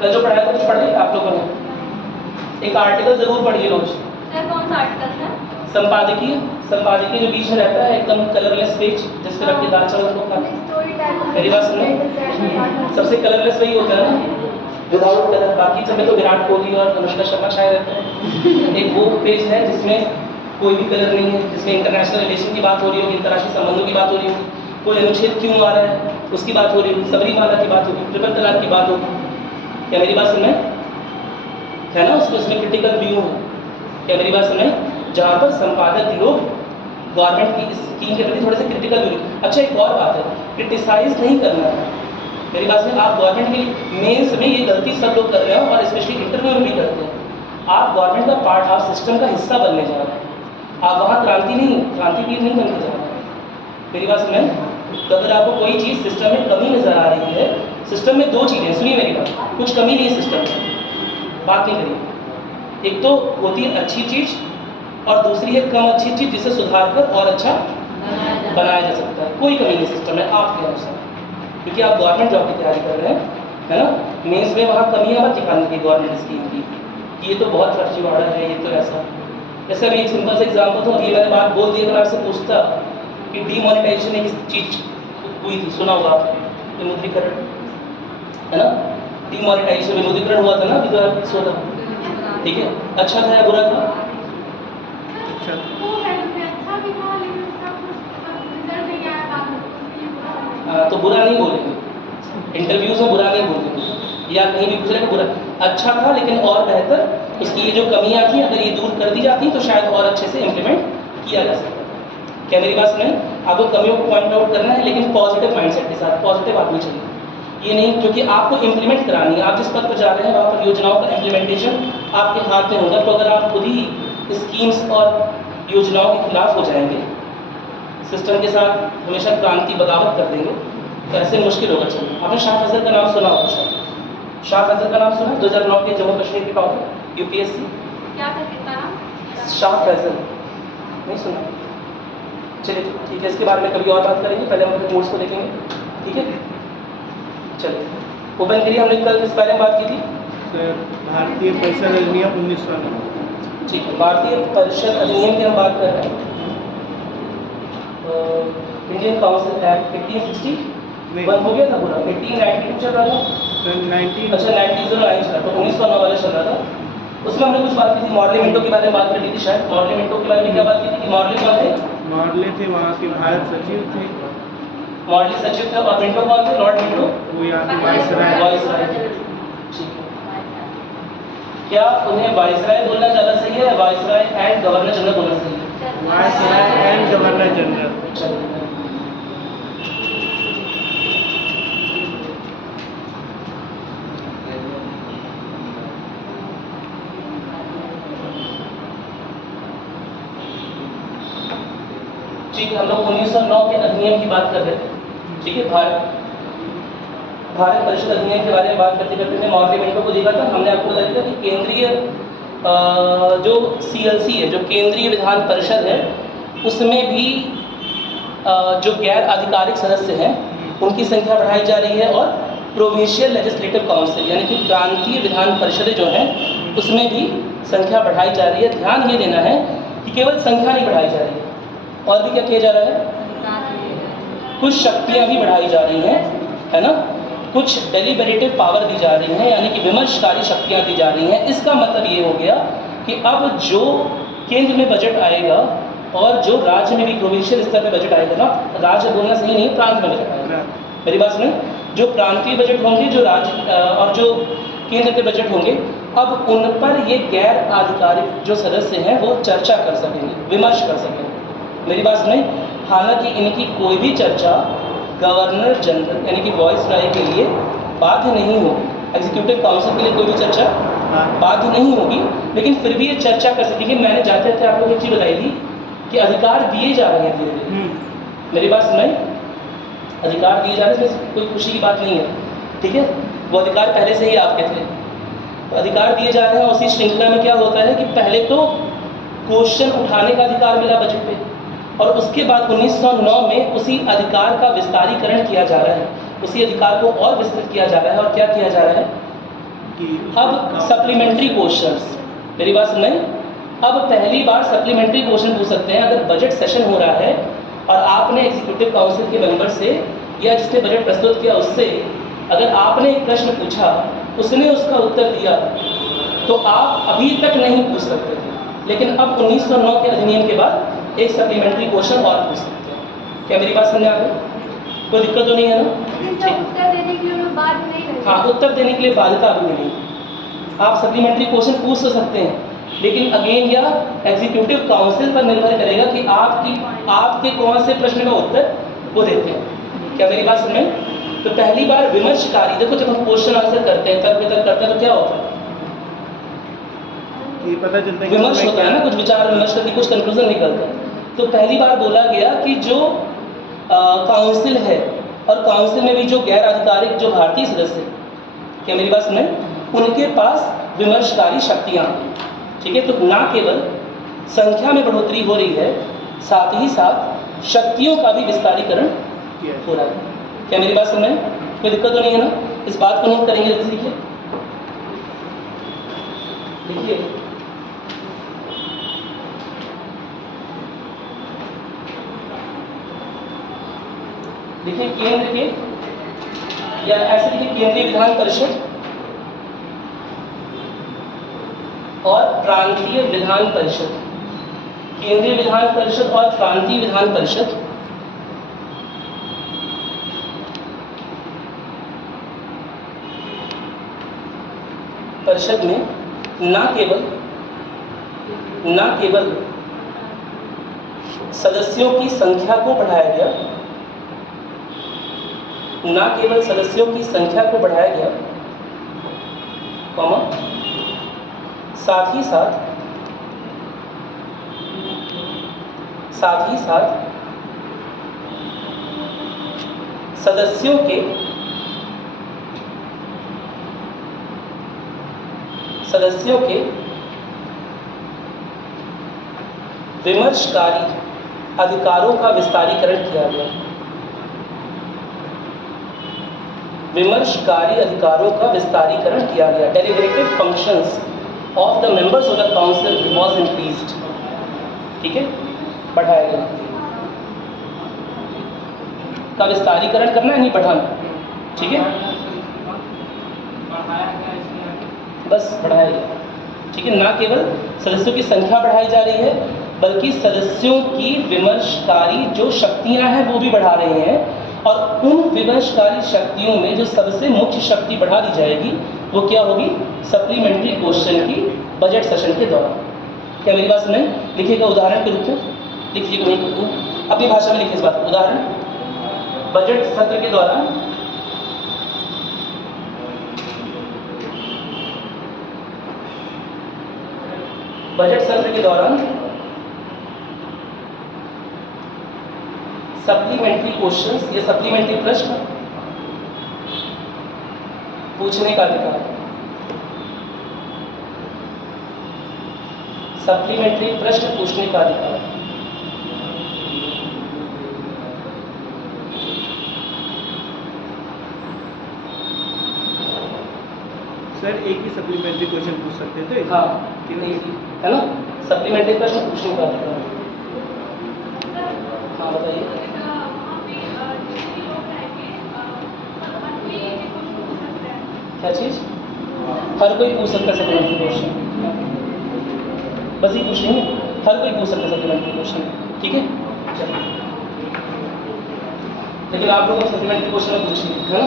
कल जो पढ़ाया था कुछ पढ़ लिया आप लोगों ने? एक आर्टिकल ज़रूर पढ़िए रोज। सर कौन सा आर्टिकल है? संपादकीय जो बीच में रहता है एकदम कलरलेस पेज, जिस पे रख के दाल चावल को खाते। मेरी बात सुनो, सबसे कलरलेस वही होता है ना, विदाउट कलर। बाकी सब में तो विराट कोहली और अनुष्का शर्मा शायद रहते हैं। एक वो पेज है जिसमें कोई भी कलर नहीं है, जिसमें इंटरनेशनल रिलेशन की बात हो रही होगी, अंतर्राष्ट्रीय संबंधों की बात हो रही होगी, कोई अनुच्छेद क्यों आ रहा है उसकी बात हो रही होगी, सबरीमाला की बात होगी, ट्रिपल तलाक की बात होगी। क्या मेरी बात सुनाई? है ना, उसमें क्रिटिकल व्यू है। क्या मेरी बात सुनाई? जहाँ पर संपादक लोग गवर्नमेंट की स्कीम के प्रति थोड़े से क्रिटिकल व्यू। अच्छा, एक और बात है, क्रिटिसाइज नहीं करना है। मेरी बात सुनिए, आप गवर्नमेंट के मेंस में ये गलती सब लोग कर रहे हैं और स्पेशली इंटरव्यू में भी करते हैं। आप गवर्नमेंट का पार्ट, आप सिस्टम का हिस्सा बनने जा रहे हैं, आप वहाँ क्रांतिवीर नहीं बनने जा रहे हैं। मेरी बात सुनिए, तो अगर आपको कोई चीज़ सिस्टम में कमी नज़र आ रही है, सिस्टम में 2 चीज़ें, सुनिए मेरी बात, कुछ कमी नहीं है सिस्टम में, बात नहीं करिए। एक तो होती है अच्छी चीज़ और दूसरी है कम अच्छी चीज़, जिसे सुधार कर और अच्छा बनाया जा सकता है। कोई कमी नहीं सिस्टम में आपके अनुसार। क्योंकि आप गवर्नमेंट जॉब की तैयारी कर रहे हैं, है ना। मेंस में वहाँ कमियाँ मत दिखाने की गवर्नमेंट स्कीम की कि ये तो बहुत फर्जीवाड़ा है, ये तो ऐसा। जैसे अभी एक सिंपल सा एग्जाम्पल था, ये मैंने बात बोल दी, अगर आपसे पूछता कि डीमोनेटाइजेशन एक चीज हुई थी, सुना होगा आपने, विमुद्रीकरण, है ना। डीमोनेटाइजेशन विमुद्रीकरण हुआ था ना अभी 2016, ठीक है। अच्छा था या बुरा था? अच्छा वो है उसमें अच्छा भी था लेकिन उसका कुछ रिजल्ट नहीं आया बाद में, तो इसलिए बुरा हो गया। तो बुरा नहीं बोलेंगे, इंटरव्यूज में बुरा नहीं बोलेंगे, या कहीं भी पूछ रहे बुरा। अच्छा था लेकिन और बेहतर, उसकी ये जो कमियां थी अगर ये दूर कर दी जाती तो शायद और अच्छे से इम्प्लीमेंट किया जा सकता। क्या मेरी बात सुने? आपको कमियों को पॉइंट आउट करना है, लेकिन पॉजिटिव माइंडसेट के साथ, पॉजिटिव आदमी चाहिए। ये नहीं, क्योंकि आपको इम्प्लीमेंट करानी है, आप जिस पद पर जा रहे हैं वहाँ पर योजनाओं का इम्प्लीमेंटेशन आपके हाथ में होगा। तो अगर आप खुद ही स्कीम्स और योजनाओं के खिलाफ हो जाएंगे, सिस्टम के साथ हमेशा क्रांति बगावत कर देंगे, तो ऐसे मुश्किल होगा। चलिए, आपने शाह फैसल का नाम सुना होगा शायद। शाह फैसल का नाम सुना? 2009 के जम्मू कश्मीर के टॉपर यूपीएससी। क्या था कितना नाम? शाह फैसल नहीं सुना? चलिए ठीक है, इसके बारे में कभी और बात करेंगे, पहले हम अपने कोर्स को देखेंगे, ठीक है। चलिए, ओपन करिए। हमने कल इस बारे में बात की थी सर, भारतीय परिषद अधिनियम 1909। ठीक है, भारतीय परिषद अधिनियम की हम बात कर रहे हैं। इंडियन काउंसिल एक्ट 1861 हो गया था पूरा, 1892 चल रहा था। सर 19 अच्छा 1909 चला, तो 1909 वाला चल रहा था। उसमें हमने कुछ बात की थी, मॉडले मिंटो के बारे में बात कर ली थी शायद। मॉडले मिंटो के बारे में क्या बात की थी कि मॉडले कौन थे? मॉडले थे, वहाँ के भारत सचिव थे। मॉडले सचिव थे, और मिंटो कौन थे? लॉर्ड मिंटो, वो यहाँ के वाइसराय। वाइसराय। ठीक है, क्या उन्हें वाइसराय बोलना ज़्यादा सही है या वाइसराय एंड गवर्नर जनरल बोलना सही है? Viceroy and governor general. चलिए, ठीक है, हम लोग 1909 के अधिनियम की बात कर रहे थे, ठीक है। भारत परिषद अधिनियम के बारे में बात करते करते हमने मॉडले मिंटो को देखा था। हमने आपको बताया था कि केंद्रीय जो सीएलसी है, जो केंद्रीय विधान परिषद है, उसमें भी जो गैर आधिकारिक सदस्य हैं उनकी संख्या बढ़ाई जा रही है, और प्रोविंशियल लेजिस्लेटिव काउंसिल यानी कि प्रांतीय विधान परिषदें जो हैं उसमें भी संख्या बढ़ाई जा रही है। ध्यान ये देना है कि केवल संख्या नहीं बढ़ाई जा रही है, और भी क्या किया जा रहा है? कुछ शक्तियाँ भी बढ़ाई जा रही हैं, है ना। कुछ डेलिबरेटिव पावर दी जा रही हैं, यानी कि विमर्शकारी शक्तियाँ दी जा रही हैं। इसका मतलब ये हो गया कि अब जो केंद्र में बजट आएगा और जो राज्य में भी प्रोविंशियल स्तर पे बजट आएगा ना, राज्य बोलना सही नहीं, प्रांत में बजट आएगा। मेरी बात सुने, जो प्रांतीय बजट होंगे, जो राज्य और जो केंद्र के बजट होंगे, अब उन पर ये गैर आधिकारिक जो सदस्य हैं वो चर्चा कर सकेंगे, विमर्श कर सकेंगे। मेरी बात सुने, हालांकि इनकी कोई भी चर्चा गवर्नर जनरल यानी कि वाइसराय के लिए बाध्य नहीं होगी, एग्जीक्यूटिव काउंसिल के लिए कोई भी चर्चा बाध्य नहीं होगी, लेकिन फिर भी ये चर्चा कर सकेंगे। मैंने जाते थे आप लोग एक चीज़ बताई थी कि अधिकार दिए जा रहे हैं धीरे धीरे। मेरी बात सुनाई, अधिकार दिए जा रहे हैं, इसमें कोई खुशी की बात नहीं है, ठीक है। वो अधिकार पहले से ही आपके थे, तो अधिकार दिए जा रहे हैं। उसी श्रृंखला में क्या होता है कि पहले तो क्वेश्चन उठाने का अधिकार मिला बजट पे, और उसके बाद 1909 में उसी अधिकार का विस्तारीकरण किया जा रहा है, उसी अधिकार को और विस्तृत किया जा रहा है। और क्या किया जा रहा है कि अब सप्लीमेंट्री क्वेश्चंस। मेरी बात सुन, अब पहली बार सप्लीमेंट्री क्वेश्चन पूछ सकते हैं। अगर बजट सेशन हो रहा है और आपने एग्जीक्यूटिव काउंसिल के मेंबर से या जिसने बजट प्रस्तुत किया उससे अगर आपने एक प्रश्न पूछा, उसने उसका उत्तर दिया, तो आप अभी तक नहीं पूछ सकते थे, लेकिन अब 1909 के अधिनियम के बाद एक सप्लीमेंट्री क्वेश्चन और पूछ सकते हैं। क्या मेरी बात समझ आ गई? कोई दिक्कत तो नहीं है ना? उत्तर देने के लिए उन्हें बाध्य नहीं रहेगी। हाँ, उत्तर देने के लिए बाध्यता अभी नहीं। आप सप्लीमेंट्री क्वेश्चन पूछ तो सकते हैं, लेकिन अगेन या एग्जीक्यूटिव काउंसिल पर निर्भर करेगा कि आपके कौन से प्रश्न का उत्तर वो देते हैं। क्या मेरी बात समझ में? तो पहली बार विमर्शकारी, देखो जब हम क्वेश्चन आंसर करते हैं, तर्क वितर्क करते हैं, तो क्या होता है? ये पता चलता है कि विमर्श होता है ना, कुछ विचार विमर्श करके कुछ कंक्लूजन निकलता है। तो पहली बार बोला गया कि जो काउंसिल है, और काउंसिल में भी जो गैर आधिकारिक जो भारतीय सदस्य, क्या मेरी बात सुने, उनके पास विमर्शकारी शक्तियाँ, ठीक है। तो ना केवल संख्या में बढ़ोतरी हो रही है, साथ ही साथ शक्तियों का भी विस्तारीकरण हो रहा है। क्या मेरी बात समझ में? कोई दिक्कत तो नहीं है ना? इस बात को नोट करेंगे जल्दी से लिखिए। लिखिए देखिए केंद्र के, या ऐसे लिखिए केंद्रीय विधान परिषद और प्रांतीय विधान परिषद। केंद्रीय विधान परिषद और प्रांतीय विधान परिषद में न केवल सदस्यों की संख्या को बढ़ाया गया, न केवल सदस्यों की संख्या को बढ़ाया गया, कॉमा, साथ ही साथ सदस्यों के विमर्शकारी अधिकारों का विस्तारीकरण किया गया। विमर्शकारी अधिकारों का विस्तारीकरण किया गया। Deliberative functions of the members of the council was increased. ठीक है, बढ़ाया गया। का विस्तारीकरण करना है, नहीं बढ़ाना। ठीक है, बस बढ़ाया गया। ठीक है, ना केवल सदस्यों की संख्या बढ़ाई जा रही है, बल्कि सदस्यों की विमर्शकारी जो शक्तियां हैं वो भी बढ़ा रहे हैं। और उन विमर्शकारी शक्तियों में जो सबसे मुख्य शक्ति बढ़ा दी जाएगी वो क्या होगी? सप्लीमेंट्री क्वेश्चन की बजट सेशन के दौरान। क्या मेरी बात सुने? लिखिएगा उदाहरण के रूप में, लिखिएगा वहीं अपनी भाषा में लिखिए इस बात को। उदाहरण, बजट सत्र के दौरान सप्लीमेंट्री क्वेश्चंस या सप्लीमेंट्री प्रश्न पूछने का अधिकार। सप्लीमेंट्री प्रश्न पूछने का अधिकार। सर एक ही सप्लीमेंट्री क्वेश्चन पूछ सकते थे? हाँ, है ना, सप्लीमेंट्री प्रश्न पूछने का अधिकार। हाँ बताइए। क्या चीज़? हर कोई पूछ सकता है सप्लीमेंट्री क्वेश्चन, बस ये पूछ लेंगे। हर कोई पूछ सकता है सप्लीमेंट्री क्वेश्चन। ठीक है, चलिए। लेकिन आप लोग सप्लीमेंट्री क्वेश्चन में पूछिए, है ना।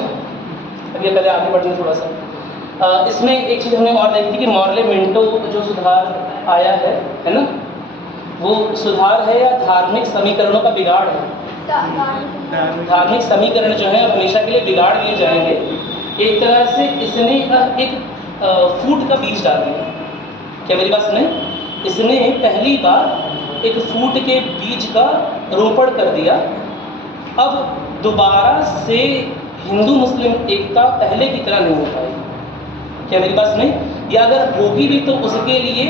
अभी पहले आगे बढ़ने थोड़ा सा। इसमें एक चीज़ हमने और देखी थी कि मॉर्ले मिंटो जो सुधार आया है ना, वो सुधार है या धार्मिक समीकरणों का बिगाड़ है? धार्मिक समीकरण जो है हमेशा के लिए बिगाड़ दिए जाएंगे। एक तरह से इसने एक फूट का बीज डाल दिया। क्या मेरी बात सुने? इसने पहली बार एक फूट के बीज का रोपण कर दिया। अब दोबारा से हिंदू मुस्लिम एकता पहले की तरह नहीं हो पाएगी। क्या मेरी बात सुने? या अगर होगी भी तो उसके लिए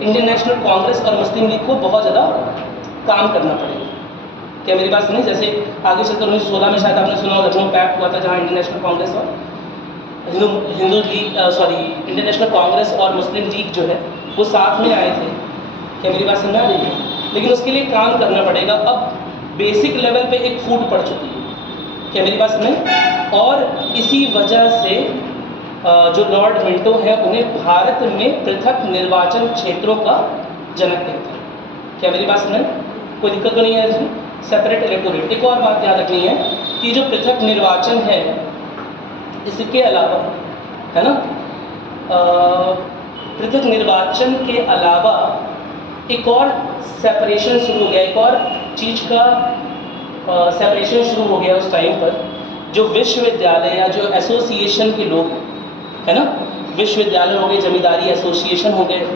इंडियन नेशनल कांग्रेस और मुस्लिम लीग को बहुत ज़्यादा काम करना पड़ेगा। क्या मेरी बात सुनी? जैसे आगे चलकर 1916 में शायद आपने सुना लखनऊ पैक्ट हुआ था, जहाँ इंडियन नेशनल कांग्रेस और इंडियन नेशनल कांग्रेस और मुस्लिम लीग जो है वो साथ में आए थे। क्या मेरी बात समझ आ रही है? लेकिन उसके लिए काम करना पड़ेगा। अब बेसिक लेवल पे एक फूट पड़ चुकी है। क्या मेरी बात समझ? और इसी वजह से जो लॉर्ड मिंटो हैं उन्हें भारत में पृथक निर्वाचन क्षेत्रों का जनक कहते हैं। क्या मेरी बात समझ? कोई दिक्कत तो नहीं है इसमें? Separate electorate. एक और बात याद रखनी है कि जो पृथक निर्वाचन है, इसके अलावा, है ना, पृथक निर्वाचन के अलावा एक और सेपरेशन शुरू हो गया, एक और चीज़ का सेपरेशन शुरू हो गया उस टाइम पर। जो विश्वविद्यालय या जो एसोसिएशन के लोग है ना, विश्वविद्यालय हो गए, जमींदारी एसोसिएशन हो गए,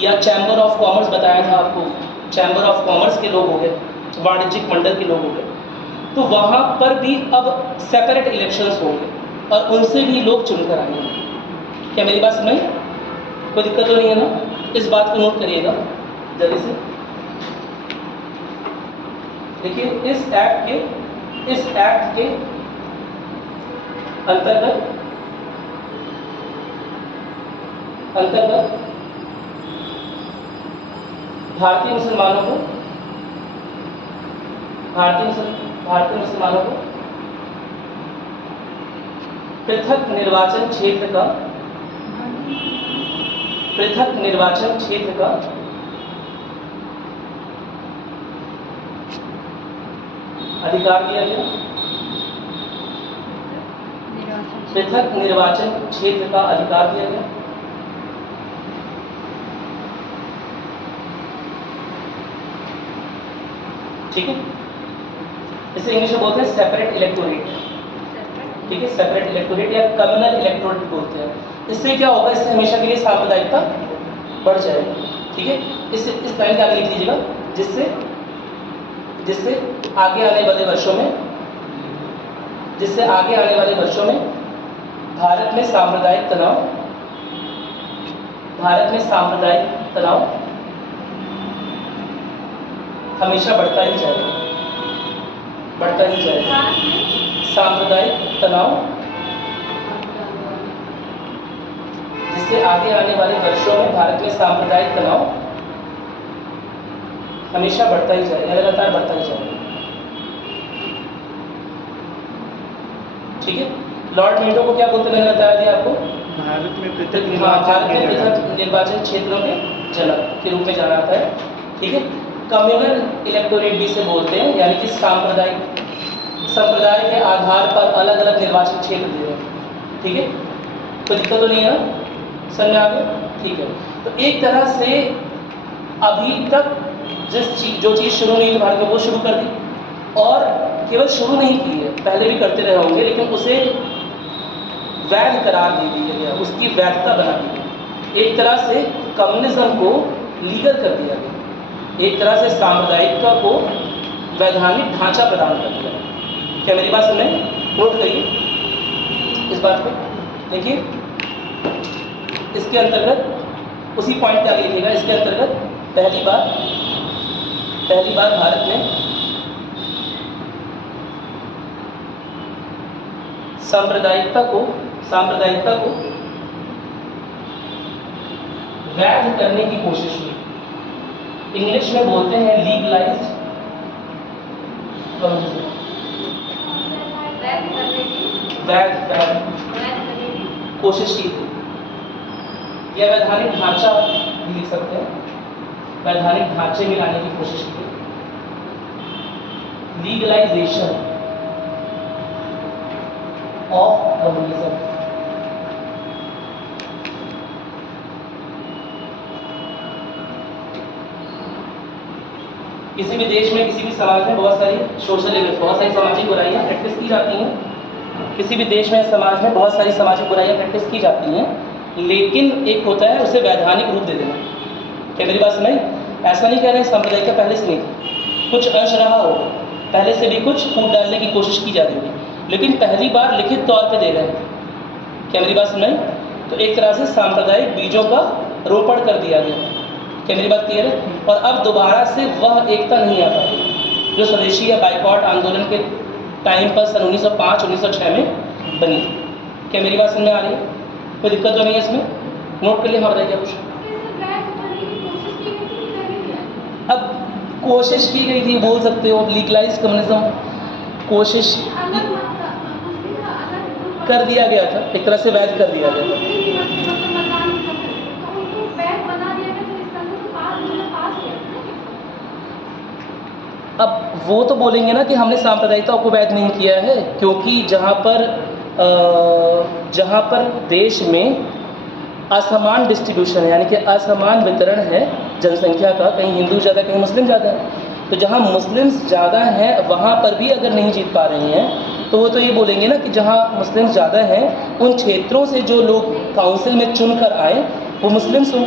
या चैम्बर ऑफ कॉमर्स बताया था आपको, चैम्बर ऑफ कॉमर्स के लोग हो गए, वाणिज्यिक मंडल के लोग हो गए, तो वहाँ पर भी अब सेपरेट इलेक्शंस होंगे और उनसे भी लोग चुनकर आएंगे। क्या मेरी बात समझ? कोई दिक्कत तो नहीं है ना? इस बात को नोट करिएगा जल्दी से। देखिए इस एक्ट के अंतर्गत भारतीय मुसलमानों को पृथक निर्वाचन क्षेत्र का अधिकार दिया गया। पृथक निर्वाचन क्षेत्र का अधिकार दिया गया। ठीक है, इसे इंग्लिश में बोलते हैं सेपरेट इलेक्टोरेट। ठीक है, सेपरेट इलेक्टोरेट या कम्युनल इलेक्टोरेट बोलते हैं। इससे क्या होगा, इससे हमेशा के लिए सांप्रदायिकता बढ़ जाएगी। ठीक है, इस लाइन का आगे लिख लीजिएगा, जिससे आगे आने वाले वर्षों में भारत में सांप्रदायिक तनाव हमेशा बढ़ता ही जाएगा। सांप्रदायिक तनाव जिससे आगे आने वाले वर्षों में भारत में सांप्रदायिक तनाव हमेशा बढ़ता ही जाएगा, लगातार बढ़ता ही जाएगा। ठीक है, लॉर्ड मेंटो को क्या बोलते, मैंने बताया दिया आपको, भारत में पृथक निर्वाचन क्षेत्रों के जनक के रूप में जाना जाता है। ठीक है, कम्युनल इलेक्टोरेट भी इसे बोलते हैं, यानी कि संप्रदाय के आधार पर अलग अलग निर्वाचन क्षेत्र दिए हैं। ठीक है, कोई दिक्कत तो नहीं है ना, समझ में आ गया? ठीक है, तो एक तरह से अभी तक जो चीज़ शुरू नहीं थी भारत में वो शुरू कर दी, और केवल शुरू नहीं की है, पहले भी करते रहे होंगे, लेकिन उसे वैध करार दे दिया गया, उसकी वैधता बना दी गई। एक तरह से कम्युनिज्म को लीगल कर दिया गया, एक तरह से सांप्रदायिकता को वैधानिक ढांचा प्रदान कर दिया। क्या मेरी बात सुन रहे हैं? नोट करिए इस बात को, देखिए इसके अंतर्गत उसी पॉइंट पे आगे लिखिएगा। इसके अंतर्गत पहली बार भारत में सांप्रदायिकता को वैध करने की कोशिश हुई। इंग्लिश में बोलते हैं लीगलाइज्ड वैध कोशिश की थी, या वैधानिक ढांचा भी लिख सकते हैं, वैधानिक ढांचे में लाने की कोशिश की। Legalisation of communism. किसी भी देश में, किसी भी समाज में बहुत सारी सामाजिक बुराइयां प्रैक्टिस की जाती हैं। किसी भी देश में, समाज में बहुत सारी सामाजिक बुराइयां प्रैक्टिस की जाती हैं, लेकिन एक होता है उसे वैधानिक रूप दे देना। क्या मेरी बात सुनाई? ऐसा नहीं कह रहे हैं सांप्रदायिकता पहले से नहीं थी, कुछ अंश रहा हो, पहले से भी कुछ फूट डालने की कोशिश की जा रही होगी, लेकिन पहली बार लिखित तौर पे दे रहे हैं। क्या मेरी बात सुनाई? तो एक तरह से सांप्रदायिक बीजों का रोपण कर दिया गया। क्या मेरी बात क्लियर है? और अब दोबारा से वह एकता नहीं आ पाई जो स्वदेशी या बाइकॉट आंदोलन के टाइम पर सन 1905-1906 में बनी थी। क्या मेरी बात समझ में आ रही है? कोई दिक्कत तो नहीं है इसमें? नोट कर लिया? हाँ बताइए क्या कुछ। अब कोशिश की गई थी, बोल सकते हो, लीगलाइज कम्युनिज्म कोशिश कर दिया गया था, एक तरह से वैध कर दिया गया था। अब वो तो बोलेंगे ना कि हमने सांप्रदायिकता को वैध नहीं किया है, क्योंकि जहाँ पर देश में असमान डिस्ट्रीब्यूशन है, यानी कि असमान वितरण है जनसंख्या का, कहीं हिंदू ज़्यादा कहीं मुस्लिम ज़्यादा है, तो जहाँ मुस्लिम्स ज़्यादा हैं वहाँ पर भी अगर नहीं जीत पा रही हैं तो वो तो ये बोलेंगे ना कि जहाँ मुस्लिम्स ज़्यादा हैं उन क्षेत्रों से जो लोग काउंसिल में चुन कर आए वो मुस्लिम्स हों।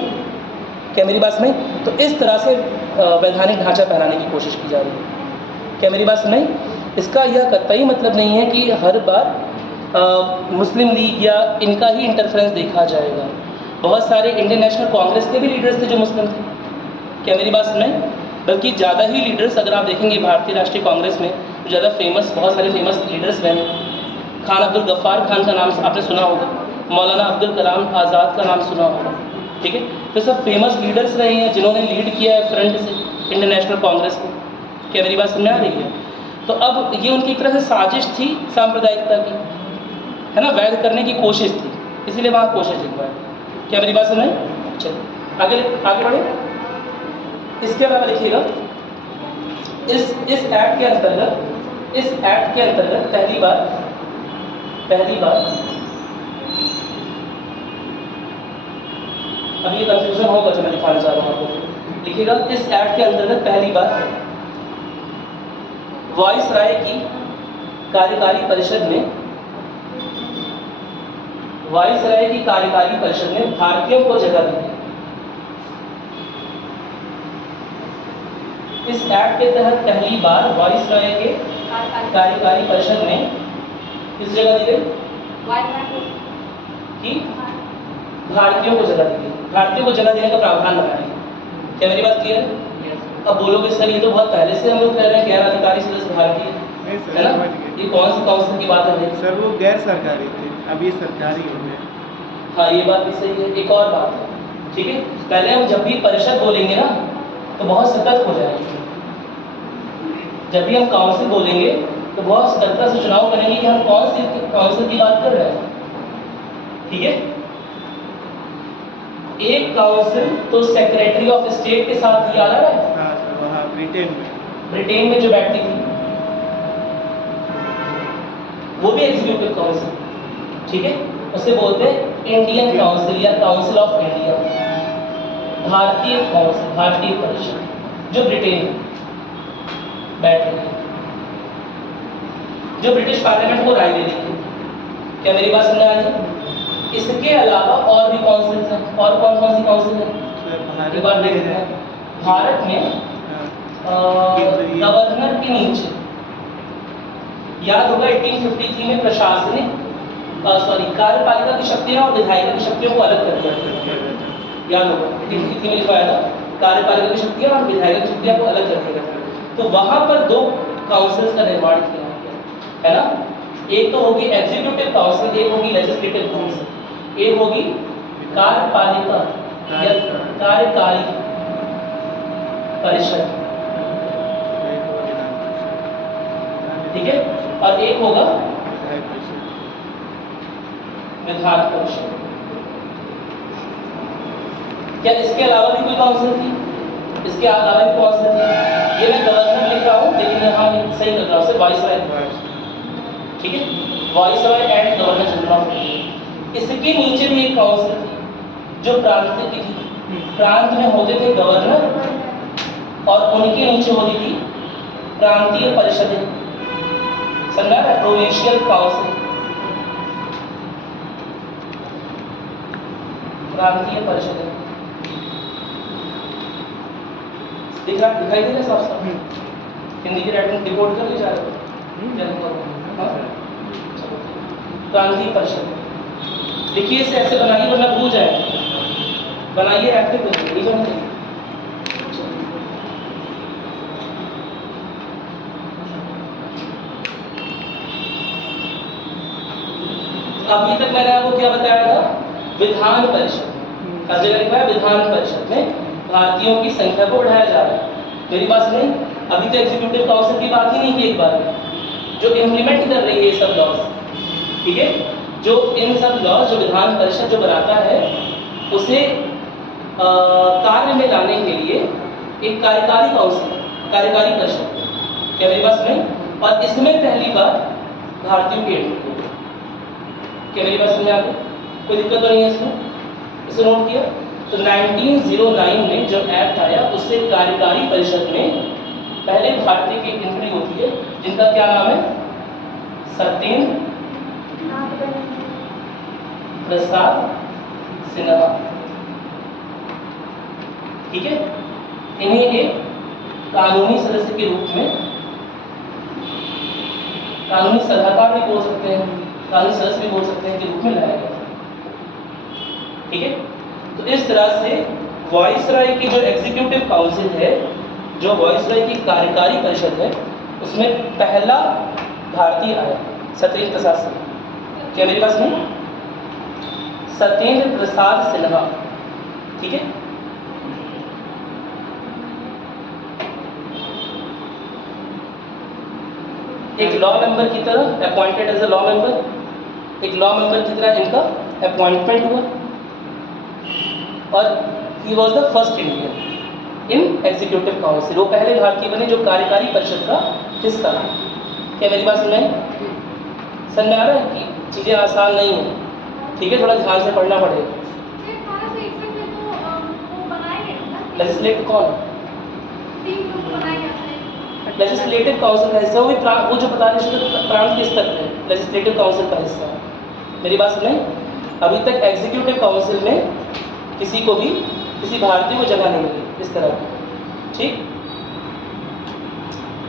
क्या मेरी बात सुनाई? तो इस तरह से वैधानिक ढांचा पहनाने की कोशिश की जा रही है। क्या मेरी बात सुनाई? इसका यह कतई मतलब नहीं है कि हर बार मुस्लिम लीग या इनका ही इंटरफेरेंस देखा जाएगा। बहुत सारे इंडियन नेशनल कांग्रेस के भी लीडर्स थे जो मुस्लिम थे। क्या मेरी बात सुनाई? बल्कि ज़्यादा ही लीडर्स अगर आप देखेंगे भारतीय राष्ट्रीय कांग्रेस में, ज़्यादा फेमस, बहुत सारे फेमस लीडर्स बने, खान अब्दुल गफ्फार खान का नाम आपने सुना होगा, मौलाना अब्दुल कलाम आज़ाद का नाम सुना होगा, ठीक है। तो सब फेमस लीडर्स रहे हैं जिन्होंने लीड किया है फ्रंट से इंटरनेशनल कांग्रेस को। क्या मेरी बात समझ आ रही है? तो अब ये उनकी एक तरह से साजिश थी सांप्रदायिकता की, है ना, वैध करने की कोशिश थी, इसीलिए वहाँ कोशिश लिखवाई। क्या मेरी बात समझ? चलिए आगे आगे बढ़े। इसके अलावा लिखिएगा इस एक्ट के अंतर्गत पहली बार अब ये कंफ्यूजन होगा जो मैं दिखाना चाह रहा हूँ आपको। लिखिएगा इस एक्ट के अंतर्गत पहली बार वायसराय की कार्यकारी परिषद में भारतीयों को जगह दी गई। इस एक्ट के तहत पहली बार वायसराय के कार्यकारी परिषद में किस जगह दी गई कि भारतीयों को जगह दी गई। भारतीयों को जगह देने का प्रावधान लगाया। क्या मेरी बात क्लियर है? अब बोलोगे सर ये तो बहुत पहले से हम लोग कह रहे हैं गैर अधिकारी सदस्य भारतीय, है ना, ये कौन सी काउंसिल की बात है सर? वो गैर सरकारी थे, अब ये सरकारी हो गए। हाँ ये बात भी सही है। एक और बात है, ठीक है, पहले हम जब भी परिषद बोलेंगे ना तो बहुत सतर्क हो जाएंगे। जब भी हम काउंसिल बोलेंगे तो बहुत सतर्कता से चुनाव करेंगे कि हम कौन सी काउंसिल की बात कर रहे हैं, ठीक है। एक काउंसिल तो सेक्रेटरी ऑफ स्टेट के साथ ही आ रहा है। हाँ सर, वहाँ ब्रिटेन में जो बैठती थी वो भी एग्जीक्यूटिव काउंसिल, ठीक है, उसे बोलते हैं इंडियन काउंसिल या काउंसिल ऑफ इंडिया, भारतीय काउंसिल, भारतीय परिषद जो ब्रिटेन में बैठ रही है, जो ब्रिटिश पार्लियामेंट को राय दे रही है। क्या मेरी बात समझ आ रही है? इसके अलावा और भी काउंसिल्स हैं। और कौन कौन सी काउंसिल है? एक बार देख लेते हैं। भारत में गवर्नर के नीचे, याद होगा 1853 में प्रशासनिक कार्यपालिका की शक्तियां और विधायिका की शक्तियों को अलग कर दिया। याद होगा 1853 में लिखवाया था, कार्यपालिका की शक्तियां और विधायिका की शक्तियों को अलग कर दिया। तो वहां पर दो काउंसिल्स का निर्माण किया गया, है ना। एक तो होगी एग्जीक्यूटिव काउंसिल, एक होगी लेजिस्लेटिव काउंसिल, एक होगी कार्यपालिका या कार्यकारी परिषद, ठीक है, और एक होगा विधान परिषद। क्या इसके अलावा भी कोई काउंसिल थी? इसके अलावा भी काउंसिल थी। ये मैं गवर्नर लिख रहा हूँ लेकिन यहाँ सही कर रहा हूँ, सिर्फ वाइसराय, ठीक है, viceroy and governor general of India. इसके नीचे भी एक काउंसिल थी जो प्रांत की थी। प्रांत में होते थे गवर्नर और उनके नीचे होती थी प्रांतीय परिषदें, समझा है, प्रोविंशियल काउंसिल, प्रांतीय परिषदें। दिखाई दे रहा साफ साफ? हिंदी की राइटिंग रिपोर्ट कर ली जा रही है। प्रांतीय परिषद देखिए, इसे ऐसे बनाइए वरना भूल जाए, बनाइए एक्टिव करिए, नहीं बनते। अभी तक मैंने आपको क्या बताया था? विधान परिषद, हर जगह लिखा है विधान परिषद में भारतीयों की संख्या को बढ़ाया जा रहा है। मेरी बात सुनिए, अभी तो एग्जीक्यूटिव काउंसिल की बात ही नहीं की एक बार में, जो इम्प्लीमेंट कर रही है ये सब लॉज, ठीक है, जो इन सब लॉज जो विधान परिषद जो बनाता है उसे कार्य में लाने के लिए एक कार्यकारी काउंसिल, कार्यकारी परिषद। क्या मेरी बात सुनिए? और इसमें पहली बार भारतीयों की एंट्री होगी। क्या मेरी बात समझ आ गई? कोई दिक्कत तो नहीं है इसमें? इसे नोट किया? तो 1909 में जो एक्ट आया उससे कार्यकारी परिषद में पहले भारतीय की एंट्री होती है, जिनका क्या नाम है? सत्येंद्र प्रसाद सिन्हा, ठीक है। इन्हें एक कानूनी सदस्य के रूप में, कानूनी सलाहकार भी बोल सकते हैं, कानूनी सदस्य भी बोल सकते हैं, के रूप में लाया गया, ठीक है। तो इस तरह से वाइसराय की जो एग्जीक्यूटिव काउंसिल है, जो वाइसराय की कार्यकारी परिषद है, उसमें पहला भारतीय आया सत्येंद्र प्रसाद सिन्हा। क्या मेरी बात सुनी? सत्येंद्र प्रसाद सिन्हा, ठीक है। एक लॉ मेंबर की तरह appointed as a law member, एक लॉ मेंबर की तरह इनका अपॉइंटमेंट हुआ, और he was the first Indian in executive council. वो पहले भारतीय बने जो कार्यकारी परिषद का हिस्सा है। क्या मेरी बात समझ में आ रहा है कि चीज़ें आसान नहीं हैं, ठीक है, थोड़ा ध्यान से पढ़ना पड़ेगा। ये हमारा से एक सेकंड तो वो बनाएंगे ना, लेजिस्लेटिव कौन? 3 लोग बनाएंगे। लेजिस्लेटिव काउंसिल का हिस्सा वो जो बता रहे थे प्रांत के स्तर पर लेजिस्लेटिव काउंसिल का हिस्सा है। मेरी बात सुने, अभी तक एग्जीक्यूटिव काउंसिल में किसी को भी, किसी भारतीय को जगह नहीं मिली इस तरह की, ठीक।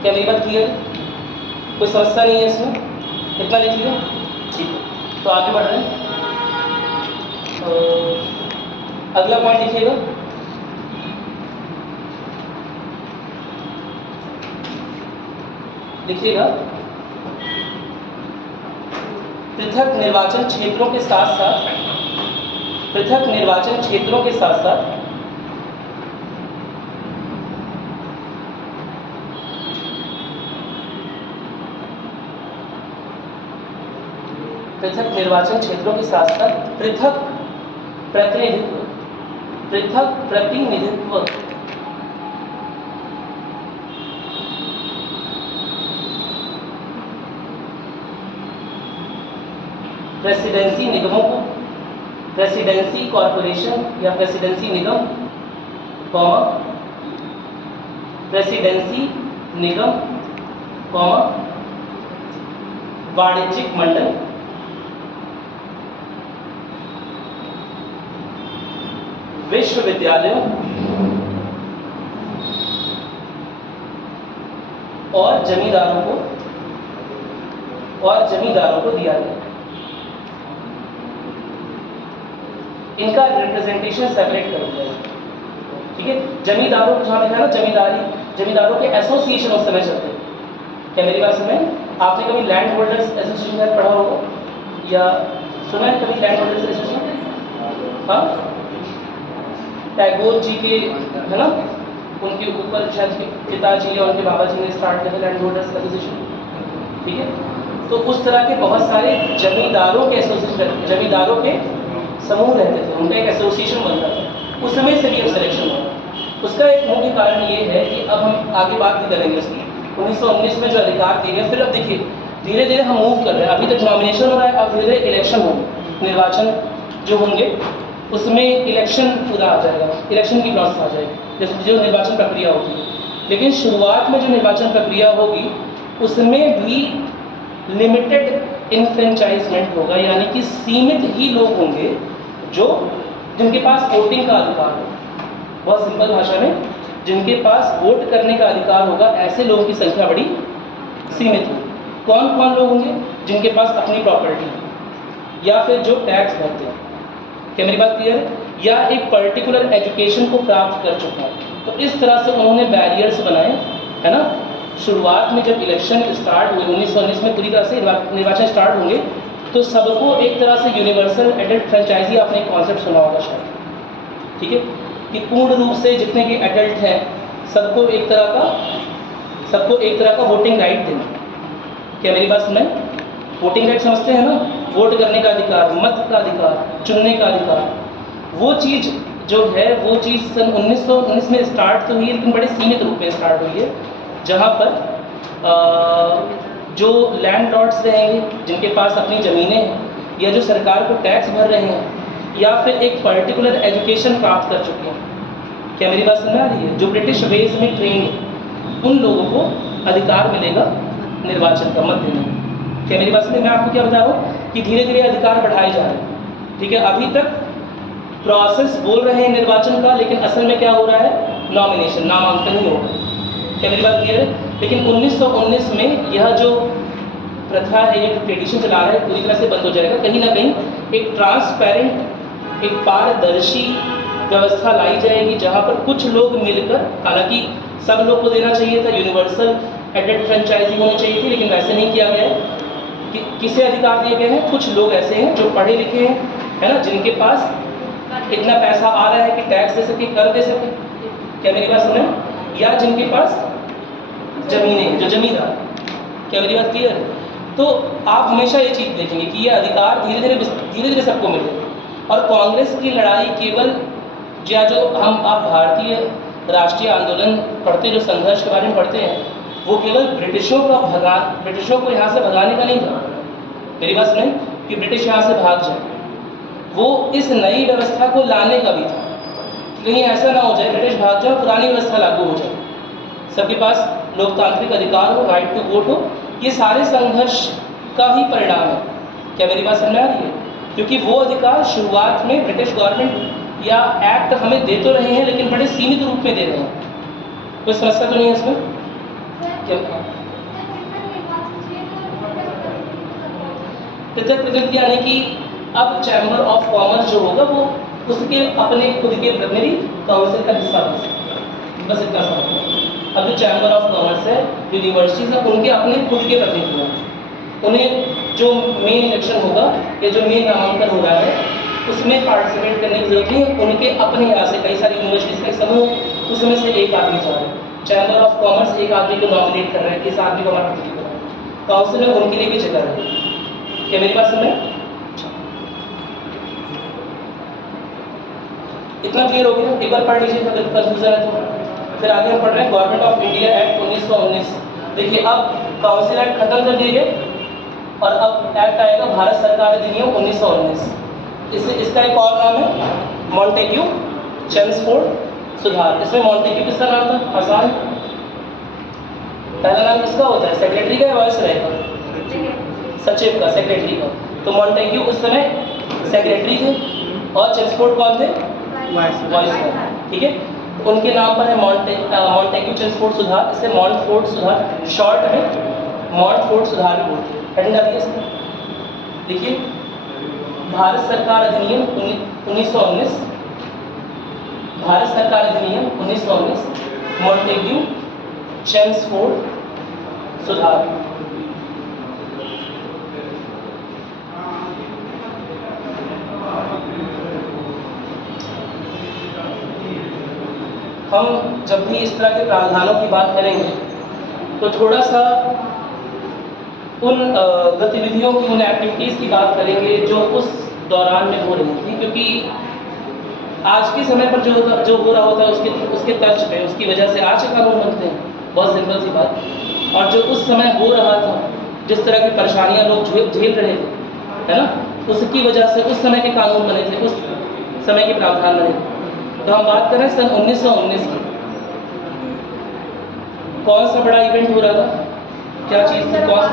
क्या मेरी बात क्लियर? कोई समस्या नहीं है इसमें, कितना लिख लिया? ठीक है, तो आगे बढ़ रहे हैं। अगला पॉइंट लिखिएगा। लिखिएगा, पृथक निर्वाचन क्षेत्रों के साथ साथ, पृथक निर्वाचन क्षेत्रों के साथ साथ पृथक निर्वाचन क्षेत्रों के साथ साथ पृथक प्रतिनिधित्व, पृथक प्रतिनिधित्व प्रेसिडेंसी निगमों को, प्रेसिडेंसी कॉरपोरेशन या प्रेसिडेंसी निगम, प्रेसिडेंसी निगम, वाणिज्यिक मंडल, विश्वविद्यालयों और जमींदारों को दिया गया। इनका रिप्रेजेंटेशन सेपरेट कर दिया है, ठीक है। जमींदारों को जहाँ लिखा है ना, जमींदारों के एसोसिएशन उस समय चलते हैं। क्या मेरी बात सुने? आपने कभी लैंड होल्डर्स एसोसिएशन का पढ़ा होगा या सुना है कभी लैंड होल्डर्स एसोसिएशन? हाँ, टैगोर जी के है ना, उनके ऊपर शायद पिताजी या उनके बाबा जी ने स्टार्ट किया था लैंड होल्डर्स एसोसिएशन, ठीक है। तो उस तरह के बहुत सारे जमींदारों के एसोसिएशन, जमींदारों के समूह रहते थे, उनका एक एसोसिएशन बनता था। उस समय से भी अब सिलेक्शन हुआ। उसका एक मुख्य कारण ये है कि अब हम आगे बात भी करेंगे उसकी। 1919 में जो अधिकार दिए गए, फिर अब देखिए धीरे धीरे हम मूव कर रहे हैं। अभी तक नॉमिनेशन हो रहा है, अब धीरे धीरे इलेक्शन होंगे, निर्वाचन जो होंगे उसमें इलेक्शन पूरा आ जाएगा, इलेक्शन की प्रोसेस आ जाएगी, जैसे जो निर्वाचन प्रक्रिया होती है। लेकिन शुरुआत में जो निर्वाचन प्रक्रिया होगी उसमें भी लिमिटेड इनफ्रेंचाइजमेंट होगा, यानी कि सीमित ही लोग होंगे जो जिनके पास वोटिंग का अधिकार हो। बहुत सिंपल भाषा में, जिनके पास वोट करने का अधिकार होगा, ऐसे लोगों की संख्या बड़ी सीमित होगी। कौन कौन लोग होंगे? जिनके पास अपनी प्रॉपर्टी है, या फिर जो टैक्स भरते हैं। क्या मेरी बात क्लियर है? या एक पर्टिकुलर एजुकेशन को प्राप्त कर चुका है। तो इस तरह से उन्होंने बैरियर्स बनाए, है ना। शुरुआत में जब इलेक्शन स्टार्ट हुए 1919 में, पूरी तरह से निर्वाचन स्टार्ट होंगे, तो सबको एक तरह से यूनिवर्सल एडल्ट फ्रेंचाइजी, आपने कॉन्सेप्ट सुना होगा शायद, ठीक है, कि पूर्ण रूप से जितने भी एडल्ट हैं सबको एक तरह का वोटिंग राइट देना। क्या मेरी बात सुनाई? वोटिंग राइट समझते हैं ना, वोट करने का अधिकार, मत का अधिकार, चुनने का अधिकार। वो चीज़ जो है, वो चीज़ सन 1919 में स्टार्ट तो हुई है, लेकिन बड़े सीमित रूप में स्टार्ट हुई है, जहाँ पर जो लैंड लॉर्ड्स रहेंगे, जिनके पास अपनी ज़मीनें हैं, या जो सरकार को टैक्स भर रहे हैं, या फिर एक पर्टिकुलर एजुकेशन प्राप्त कर चुके हैं। क्या मेरी बात समझ आ रही है? जो ब्रिटिश वेज में ट्रेन, उन लोगों को अधिकार मिलेगा निर्वाचन का, मत देने का। क्या मेरी बात समझ? मैं आपको क्या बता रहा हूँ कि धीरे धीरे अधिकार बढ़ाए जा रहे हैं, ठीक है। अभी तक प्रोसेस बोल रहे हैं निर्वाचन का, लेकिन असल में क्या हो रहा है? नॉमिनेशन, नामांकन ही हो रहा है। क्या मेरी बात क्लियर है? लेकिन 1919 में यह जो प्रथा है, ये जो ट्रेडिशन चला रहा है, पूरी तरह से बंद हो जाएगा। कहीं ना कहीं एक ट्रांसपेरेंट, एक पारदर्शी व्यवस्था लाई जाएगी, जहाँ पर कुछ लोग मिलकर, हालांकि सब लोग को देना चाहिए था, यूनिवर्सल एडल्ट फ्रेंचाइजी होनी चाहिए थी, लेकिन वैसे नहीं किया गया है। किसे अधिकार दिए गए हैं? कुछ लोग ऐसे हैं जो पढ़े लिखे हैं, है ना, जिनके पास इतना पैसा आ रहा है कि टैक्स दे सके, कर दे सके, क्या मेरी बात सुने, या जिनके पास जमीनें हैं, जो जमींदार, क्या मेरी बात क्लियर है? तो आप हमेशा ये चीज़ देखेंगे कि ये अधिकार धीरे धीरे सबको मिले। और कांग्रेस की लड़ाई केवल या जो आप भारतीय राष्ट्रीय आंदोलन पढ़ते, जो संघर्ष के बारे में पढ़ते हैं, वो केवल ब्रिटिशों को यहाँ से भगाने का नहीं था, मेरी बात सुने, कि ब्रिटिश यहाँ से भाग जाए, वो इस नई व्यवस्था को लाने का भी था। कहीं ऐसा ना हो जाए ब्रिटिश भाग जाए, पुरानी व्यवस्था लागू हो जाए, सबके पास लोकतांत्रिक अधिकार हो, राइट टू वोट हो। ये सारे संघर्ष का ही परिणाम है। क्या मेरी बात समझ में आ रही है? क्योंकि वो अधिकार शुरुआत में ब्रिटिश गवर्नमेंट या एक्ट हमें दे तो रहे हैं, लेकिन बड़े सीमित रूप में दे रहे हैं। कोई समस्या तो नहीं है इसमें? क्या पृथक प्रकृति यानी कि अब चैम्बर ऑफ कॉमर्स जो होगा वो उसके अपने खुद के प्रतिनिधि काउंसिल का हिस्सा बन सकता है, बस इतना समझ। अब जो चैम्बर ऑफ कॉमर्स है, यूनिवर्सिटीज़ है, उनके अपने खुद के प्रतिनिधि हैं। उन्हें जो मेन इलेक्शन होगा या जो मेन नामांकन हो रहा है उसमें पार्टिसिपेट करने की जरूरत नहीं है। उनके अपने यहाँ से कई सारी यूनिवर्सिटीज़ का एक समूह, उसमें से एक आदमी जा रहा है। चैम्बर ऑफ कॉमर्स एक आदमी को नॉमिनेट कर रहे हैं कि इस आदमी को हमारा प्रतिनिधि बनाए, काउंसिल में उनके लिए भी जगह है। क्या मेरी बात समझ में? इतना क्लियर हो गया? एक बार पढ़ लीजिए अगर कंफ्यूजन है तो। फिर आगे हम पढ़ रहे हैं गवर्नमेंट ऑफ इंडिया एक्ट 1919। देखिए अब काउंसिल एक्ट खत्म कर दिए गए और अब एक्ट आएगा भारत सरकार अधिनियम 1919। इसका एक और नाम है मॉन्टेग्यू चेम्सफोर्ड सुधार। इसमें मॉन्टेग्यू किसका नाम था? आसान। पहला नाम किसका होता है? सेक्रेटरी का या वायसराय का? सचिव का, सेक्रेटरी का। तो मॉन्टेग्यू उस समय सेक्रेटरी थे और चेम्सफोर्ड कौन थे? वायसराय। ठीक है, उनके नाम पर है मॉन्टेग्यू चेम्सफोर्ड सुधार। इसे मॉन्टफोर्ड सुधार शॉर्ट में मॉन्टफोर्ड सुधार भी बोलते हैं। हेडिंग आ रही है इसमें, देखिए भारत सरकार अधिनियम 1919, भारत सरकार अधिनियम 1919 मॉन्टेग्यू चेम्सफोर्ड सुधार। हम जब भी इस तरह के प्रावधानों की बात करेंगे तो थोड़ा सा उन गतिविधियों की, उन एक्टिविटीज़ की बात करेंगे जो उस दौरान में हो रही थी, क्योंकि आज के समय पर जो हो रहा होता है उसके तर्ज पे, उसकी वजह से आज के कानून बनते हैं। बहुत सिंपल सी बात। और जो उस समय हो रहा था, जिस तरह की परेशानियां लोग झेल रहे थे, है ना, उसकी वजह से उस समय के कानून बने थे, उस समय के प्रावधान बने थे। तो हम बात कर रहे हैं सन 1919 की। कौन सा बड़ा इवेंट हो रहा था? क्या चीज़ थी? कौन सा?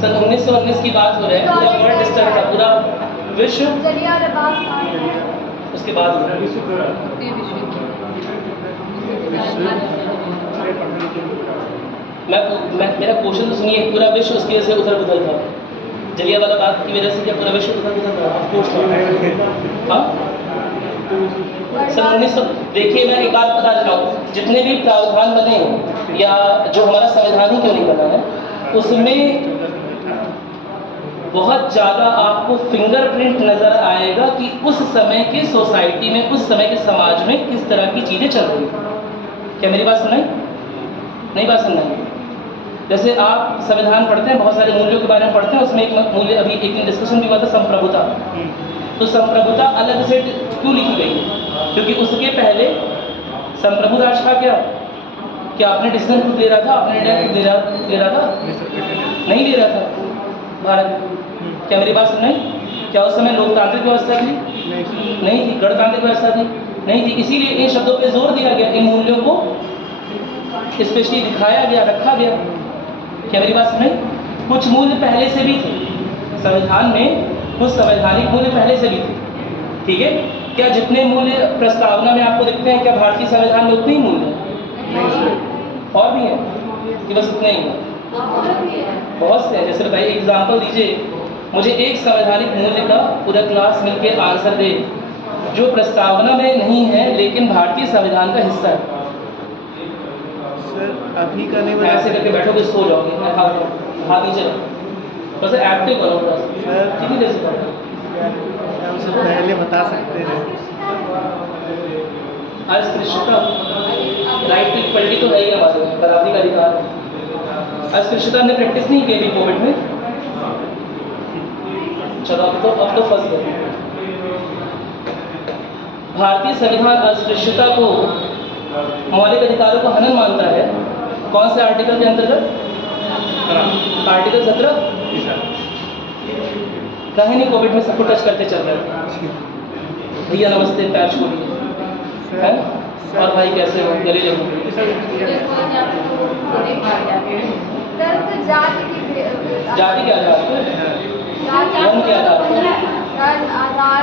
सन 1919 की बात हो रही है। पूरा वर्ल्ड डिस्टर्ब था, पूरा विश्व। उसके बाद मेरा क्वेश्चन तो सुनिए। पूरा विश्व उसकी वजह से उधर उधर था, जलियांवाला बाग की वजह से। क्या पूरा विश्व उधर उधर था? हाँ, सन 1900। देखिए मैं एक बात बता देता हूँ, जितने भी प्रावधान बने हैं या जो हमारा संविधान ही क्यों नहीं बना है, उसमें बहुत ज़्यादा आपको फिंगरप्रिंट नज़र आएगा कि उस समय की सोसाइटी में, उस समय के समाज में किस तरह की चीज़ें चल रही हैं। क्या मेरी बात सुनाई? नहीं बात सुनाई? जैसे आप संविधान पढ़ते हैं, बहुत सारे मूल्यों के बारे में पढ़ते हैं, उसमें एक मूल्य अभी एक दिन डिस्कशन भी हुआ था, संप्रभुता। तो संप्रभुता अलग से क्यों लिखी गई है? क्योंकि उसके पहले संप्रभु राष्ट्र था क्या आपने डिसीजन खुद ले रहा था? आपने निर्णय खुद ले रहा था? नहीं ले रहा था भारत। क्या मेरी बात सुन नहीं? क्या उस समय लोकतांत्रिक व्यवस्था थी? नहीं थी। गणतांत्रिक व्यवस्था थी? नहीं थी। इसीलिए इन शब्दों पे जोर दिया गया, इन मूल्यों को स्पेशली दिखाया गया, रखा गया। क्या मेरी बात सुन नहीं? कुछ मूल्य पहले से भी थे संविधान में, कुछ संवैधानिक मूल्य पहले से भी थे। ठीक है, क्या जितने मूल्य प्रस्तावना में आपको दिखते हैं, क्या भारतीय संविधान में उतने ही मूल्य हैं? और भी हैं कि बस उतने ही हैं? बहुत से हैं। जैसे भाई एग्जाम्पल दीजिए मुझे, एक संवैधानिक मूल्य का पूरा क्लास मिलके आंसर दे जो प्रस्तावना में नहीं है लेकिन भारतीय संविधान का हिस्सा है। सर अभी का नहीं बता ऐसे करके सकते बैठोगे सो जाओगे, हाथ नीचे रखो, बस एक्टिव बनो बस। सर कितनी देर से पढ़ो? हम सब पहले बता सकते हैं। अस्पृश्यता, राइट टू इक्वलिटी तो है ही हमारे में, बराबरी का अधिकार है। अस्पृश्यता हमने प्रैक्टिस नहीं की अभी कोविड में। चलो अब तो फंस गए। भारतीय संविधान अस्पृश्यता को मौलिक अधिकारों को हनन मानता है। कौन से आर्टिकल के अंतर्गत? आर्टिकल 17। कहीं नहीं कोविड में सबको टच करते चल रहे थे। भैया नमस्ते, पैर छोड़िए, है ना? और भाई कैसे हो, गले लगो। सर तो जाति की जाति के आधार पर, धर्म के आधार पर आधार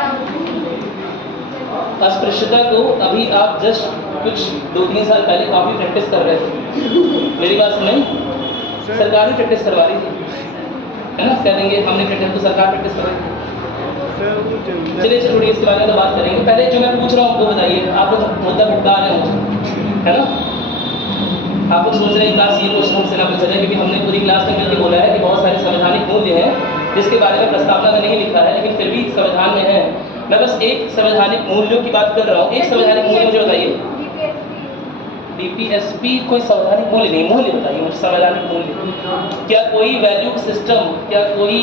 अस्पृश्यता को अभी आप जस्ट कुछ 2-3 साल पहले काफ़ी प्रैक्टिस कर रहे थे। मेरी बात सुनाई? सरकार ही प्रैक्टिस करवा रही थी, है ना? कह देंगे हमने प्रैक्टिस, तो सरकार प्रैक्टिस कर रही थी। चलिए छोड़िए, इसके बारे में तो बात करेंगे। पहले जो मैं पूछ रहा हूँ वो बताइए। आप लोग मुद्दा भटका रहे हो मुझे, है ना? आप लोग सोच रहे हैं क्लास ये क्वेश्चन हमसे ना पूछा जाए, क्योंकि हमने पूरी क्लास में मिलकर बोला है कि बहुत सारे संवैधानिक मूल्य हैं जिसके बारे में प्रस्तावना में नहीं लिखा है, लेकिन फिर भी संविधान में है। मैं बस एक संवैधानिक मूल्यों की बात कर रहा हूँ। एक संवैधानिक मूल्य मुझे बताइए। बीपीएसपी कोई संवैधानिक मूल्य नहीं, मूल्य बताइए मुझे, संवैधानिक मूल्य। क्या कोई वैल्यू सिस्टम, क्या कोई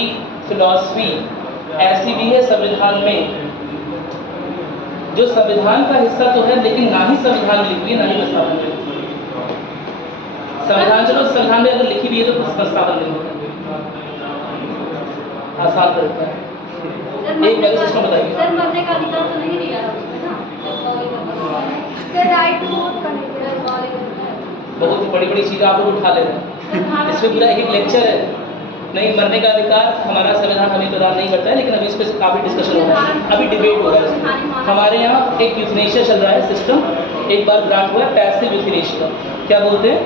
फिलॉसफी ऐसी भी है संविधान में जो संविधान का हिस्सा तो है लेकिन ना ही संविधान में लिखी हुई है, ना ही प्रस्तावना में? संविधान, चलो संविधान में अगर लिखी हुई है तो प्रस्तावना में होता है, आसान करता है। एक वैल्यू सिस्टम बताइए। सर मरने का अधिकार तो नहीं दिया है उसमें ना, सर राइट टू वोट करने के लिए बहुत बड़ी बड़ी चीज़ें आप लोग उठा ले रहे हैं। इसमें पूरा एक लेक्चर है। नहीं, मरने का अधिकार हमारा संविधान हमें प्रदान नहीं करता है, लेकिन अभी इस पर काफ़ी डिस्कशन हो रहा है, अभी डिबेट हो रहा है इसमें। हमारे यहाँ एक यूथनेशिया चल रहा है सिस्टम, एक बार ग्रांट हुआ है पैसिव यूथनेशिया। क्या बोलते हैं?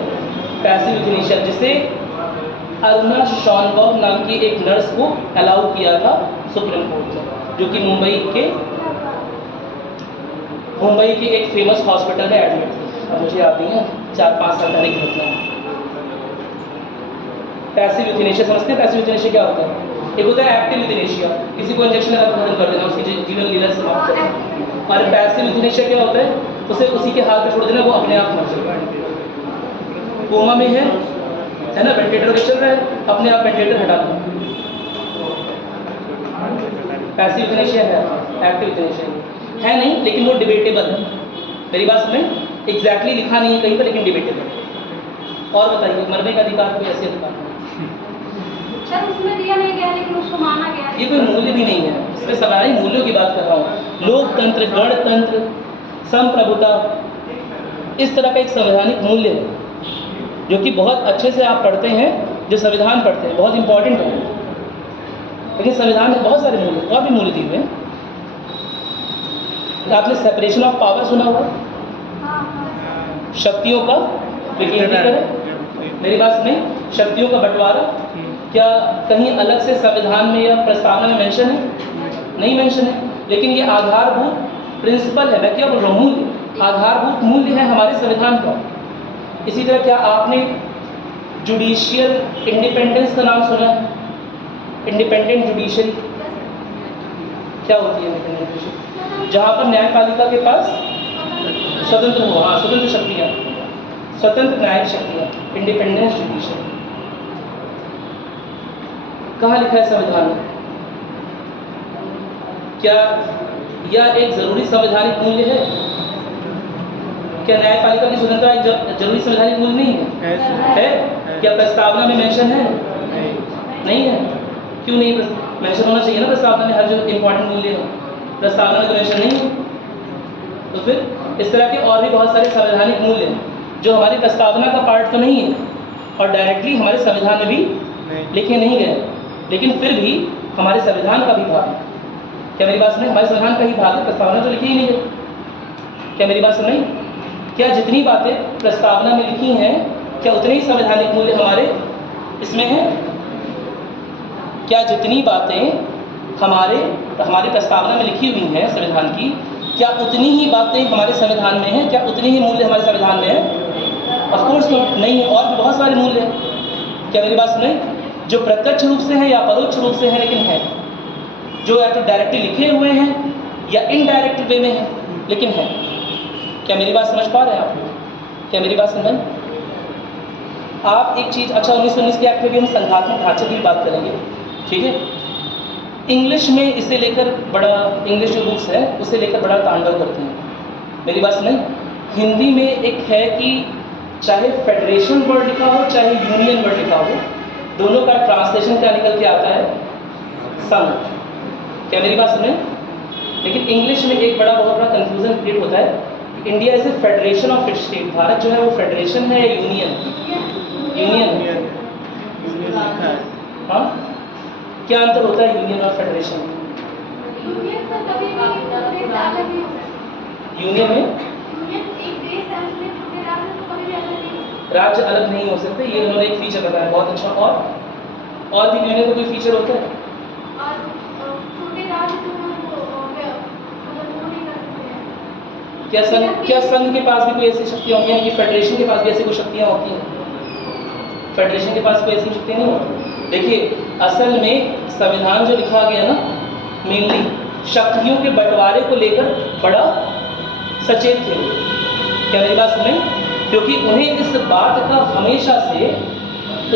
पैसिव यूथनेशिया, जिसे अरुणा शॉनबॉग नाम की एक नर्स को अलाउ किया था सुप्रीम कोर्ट ने, जो कि मुंबई के एक फेमस हॉस्पिटल में एडमिट थी। अब मुझे याद नहीं है, 4-5 साल पहले की घटना है। पैसिव यूथनेशिया समझते हैं? पैसिव यूथनेशिया क्या होता है? एक होता है एक्टिव यूथनेशिया, किसी को इंजेक्शन लगा खत्म कर देना, उसकी जीवन लीला समाप्त कर देना। और पैसिव यूथनेशिया क्या होता है? उसे उसी के हाथ पे छोड़ देना, वो अपने आप मर जाएगा। कोमा में है ना, वेंटिलेटर पे चल रहा है, अपने आप वेंटिलेटर हटा दो। पैसिव यूथनेशिया है, एक्टिव यूथनेशिया है नहीं, लेकिन वो डिबेटेबल है। मेरी बात सुनें, एग्जैक्टली लिखा नहीं है कहीं पर, लेकिन डिबेटेबल है। और बताइए, मरने का अधिकार कोई ऐसे अधिकार नहीं? सर उसमें दिया नहीं गया लेकिन उसको माना गया। ये कोई मूल्य भी नहीं है, इसमें संवैधानिक मूल्यों की बात कर रहा हूँ। लोकतंत्र, गणतंत्र, संप्रभुता, इस तरह का एक संवैधानिक मूल्य है जो कि बहुत अच्छे से आप पढ़ते हैं, जो संविधान पढ़ते हैं, बहुत इंपॉर्टेंट है। लेकिन संविधान में बहुत सारे मूल्य और भी मूल्य दिए हुए हैं। तो आपने सेपरेशन ऑफ पावर सुना होगा, शक्तियों का विकेंद्रीकरण। मेरी बात सुनिए, शक्तियों का बंटवारा क्या कहीं अलग से संविधान में या प्रस्तावना में मेंशन है? नहीं मेंशन है, लेकिन ये आधारभूत प्रिंसिपल है। मैं क्या बोल रहा हूँ? मूल्य, आधारभूत मूल्य है हमारे संविधान का। इसी तरह क्या आपने जुडिशियल इंडिपेंडेंस का नाम सुना है? इंडिपेंडेंट जुडिशरी क्या होती है? इंडिपेंडेंट जुडिशरी, जहाँ पर न्यायपालिका के पास स्वतंत्र हो, हाँ, स्वतंत्र शक्तियाँ, स्वतंत्र न्यायिक शक्तियाँ, इंडिपेंडेंस जुडिशरी। कहाँ लिखा है संविधान में? क्या यह एक जरूरी संवैधानिक मूल्य है? क्या न्यायपालिका की स्वतंत्रता एक जरूरी संवैधानिक मूल्य नहीं है? है? क्या प्रस्तावना में मेंशन है? नहीं है। क्यों नहीं मेंशन होना चाहिए ना प्रस्तावना में? हर जो इंपॉर्टेंट मूल्य है प्रस्तावना में तो मेंशन नहीं है। तो फिर इस तरह के और भी बहुत सारे संवैधानिक मूल्य हैं जो हमारी प्रस्तावना का पार्ट तो नहीं है और डायरेक्टली हमारे संविधान में भी लिखे नहीं गए, लेकिन फिर भी हमारे संविधान का भी भाग है। क्या मेरी बात सुने? हमारे संविधान का ही भाग है, प्रस्तावना तो लिखी ही नहीं है। क्या मेरी बात सुन रही? क्या जितनी बातें प्रस्तावना में लिखी हैं, क्या उतने ही संवैधानिक मूल्य हमारे इसमें हैं? क्या जितनी बातें हमारे प्रस्तावना में लिखी हुई हैं संविधान की, क्या उतनी ही बातें हमारे संविधान में हैं? क्या उतनी ही मूल्य हमारे संविधान में है? ऑफ कोर्स नहीं है, और भी बहुत सारे मूल्य हैं। क्या मेरी बात सुने? जो प्रत्यक्ष रूप से हैं या परोक्ष रूप से हैं, लेकिन हैं, जो या तो डायरेक्टली लिखे हुए हैं या इनडायरेक्ट वे में हैं, लेकिन हैं। क्या मेरी बात समझ पा रहे हैं आप? क्या मेरी बात समझ? आप एक चीज़, अच्छा 1919 के एक्ट में भी हम संघात्मक ढांचे की बात करेंगे, ठीक है। इंग्लिश में इसे लेकर बड़ा, इंग्लिश जो बुक्स है उसे लेकर बड़ा तांडव करती हैं। मेरी बात सुने? हिंदी में एक है कि चाहे फेडरेशन वर्ड लिखा हो चाहे यूनियन वर्ड लिखा हो, दोनों का ट्रांसलेशन क्या निकल के आता है? संघ। क्या मेरी बात सुने? लेकिन इंग्लिश में एक बड़ा बहुत बड़ा कंफ्यूजन क्रिएट होता है कि India is A federation of its state. Bharat जो है वो फेडरेशन है या यूनियन? यूनियन। लिखा है। हाँ, क्या अंतर होता है यूनियन और फेडरेशन? यूनियन से कभी भी देश अलग नहीं हो सकते। यूनियन में यूनियन एक देश है, उसमें छोटे राज्य तो कभी भी अलग नहीं हो सकते। राज्य अलग नहीं हो सकते, ये उन्होंने एक फीचर बताया, बहुत अच्छा। और भी यूनियन का कोई फीचर होता है? और छोटे राज्य जो हैं वो मतलब वो नहीं कर सकते हैं। क्या संघ के पास भी कोई ऐसी शक्तियाँ होती हैं कि फेडरेशन के पास भी ऐसी कोई शक्तियाँ होती हैं? फेडरेशन के पास कोई ऐसी शक्तियाँ नहीं होती। देखिए, असल में संविधान जो लिखा गया ना, मेनली शक्तियों के बंटवारे को लेकर बड़ा सचेत थे। क्या मेरी बात सुने? क्योंकि उन्हें इस बात का हमेशा से,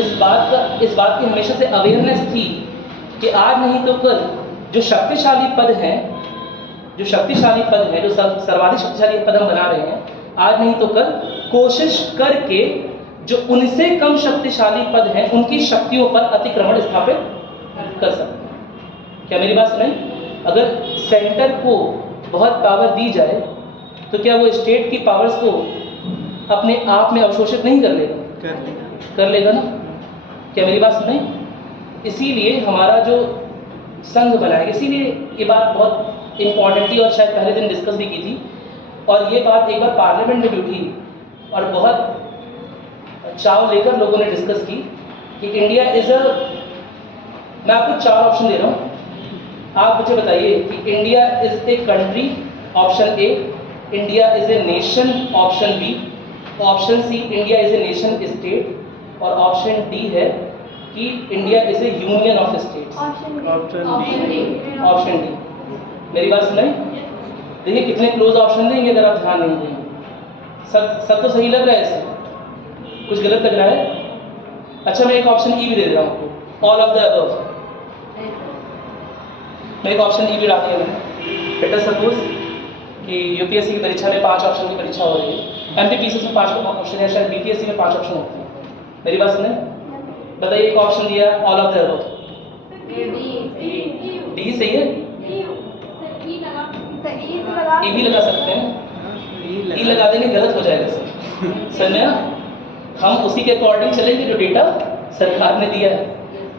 इस बात की हमेशा से अवेयरनेस थी कि आज नहीं तो कल जो शक्तिशाली पद हैं, जो सर्वाधिक शक्तिशाली पद हम बना रहे हैं, आज नहीं तो कल कोशिश करके जो उनसे कम शक्तिशाली पद हैं उनकी शक्तियों पर अतिक्रमण स्थापित कर सकते हैं। क्या मेरी बात सुने? अगर सेंटर को बहुत पावर दी जाए तो क्या वो स्टेट की पावर्स को अपने आप में अवशोषित नहीं कर लेगा? कर लेगा ना। क्या मेरी बात सुने? इसीलिए हमारा जो संघ बना है, इसीलिए ये बात बहुत इंपॉर्टेंट थी और शायद पहले दिन डिस्कस भी की थी, और ये बात एक बार पार्लियामेंट में भी उठी और बहुत चाव लेकर लोगों ने डिस्कस की कि इंडिया इज अ, मैं आपको 4 ऑप्शन दे रहा हूँ, आप मुझे बताइए कि India is a country, option A India is a nation, option B, option C India is a nation state, और ऑप्शन डी है कि India is a union of states. Option D. Option D. मेरी बात सुनाई? देखिए कितने close option देंगे अगर आप ध्यान नहीं देंगे। सब तो सही लग रहा है, ऐसे कुछ गलत लग रहा है? अच्छा, मैं एक ऑप्शन ई भी दे रहा हूँ आपको, ऑल ऑफ द अबव। मैं एक ऑप्शन ई भी डाल दिया मैंने। लेट अस सपोज कि यूपीएससी की परीक्षा में 5 ऑप्शन की परीक्षा हो रही है, एमपीपीसी में 5 ऑप्शन है, शायद बीपीएससी में 5 ऑप्शन होते हैं। मेरी बात सुने? बताइए, एक ऑप्शन दिया all of the above. D सही है? ई भी लगा सकते हैं, ई लगा देंगे गलत हो जाएगा सर। समझ में ना? हम उसी के अकॉर्डिंग चलेंगे जो डेटा सरकार ने दिया है।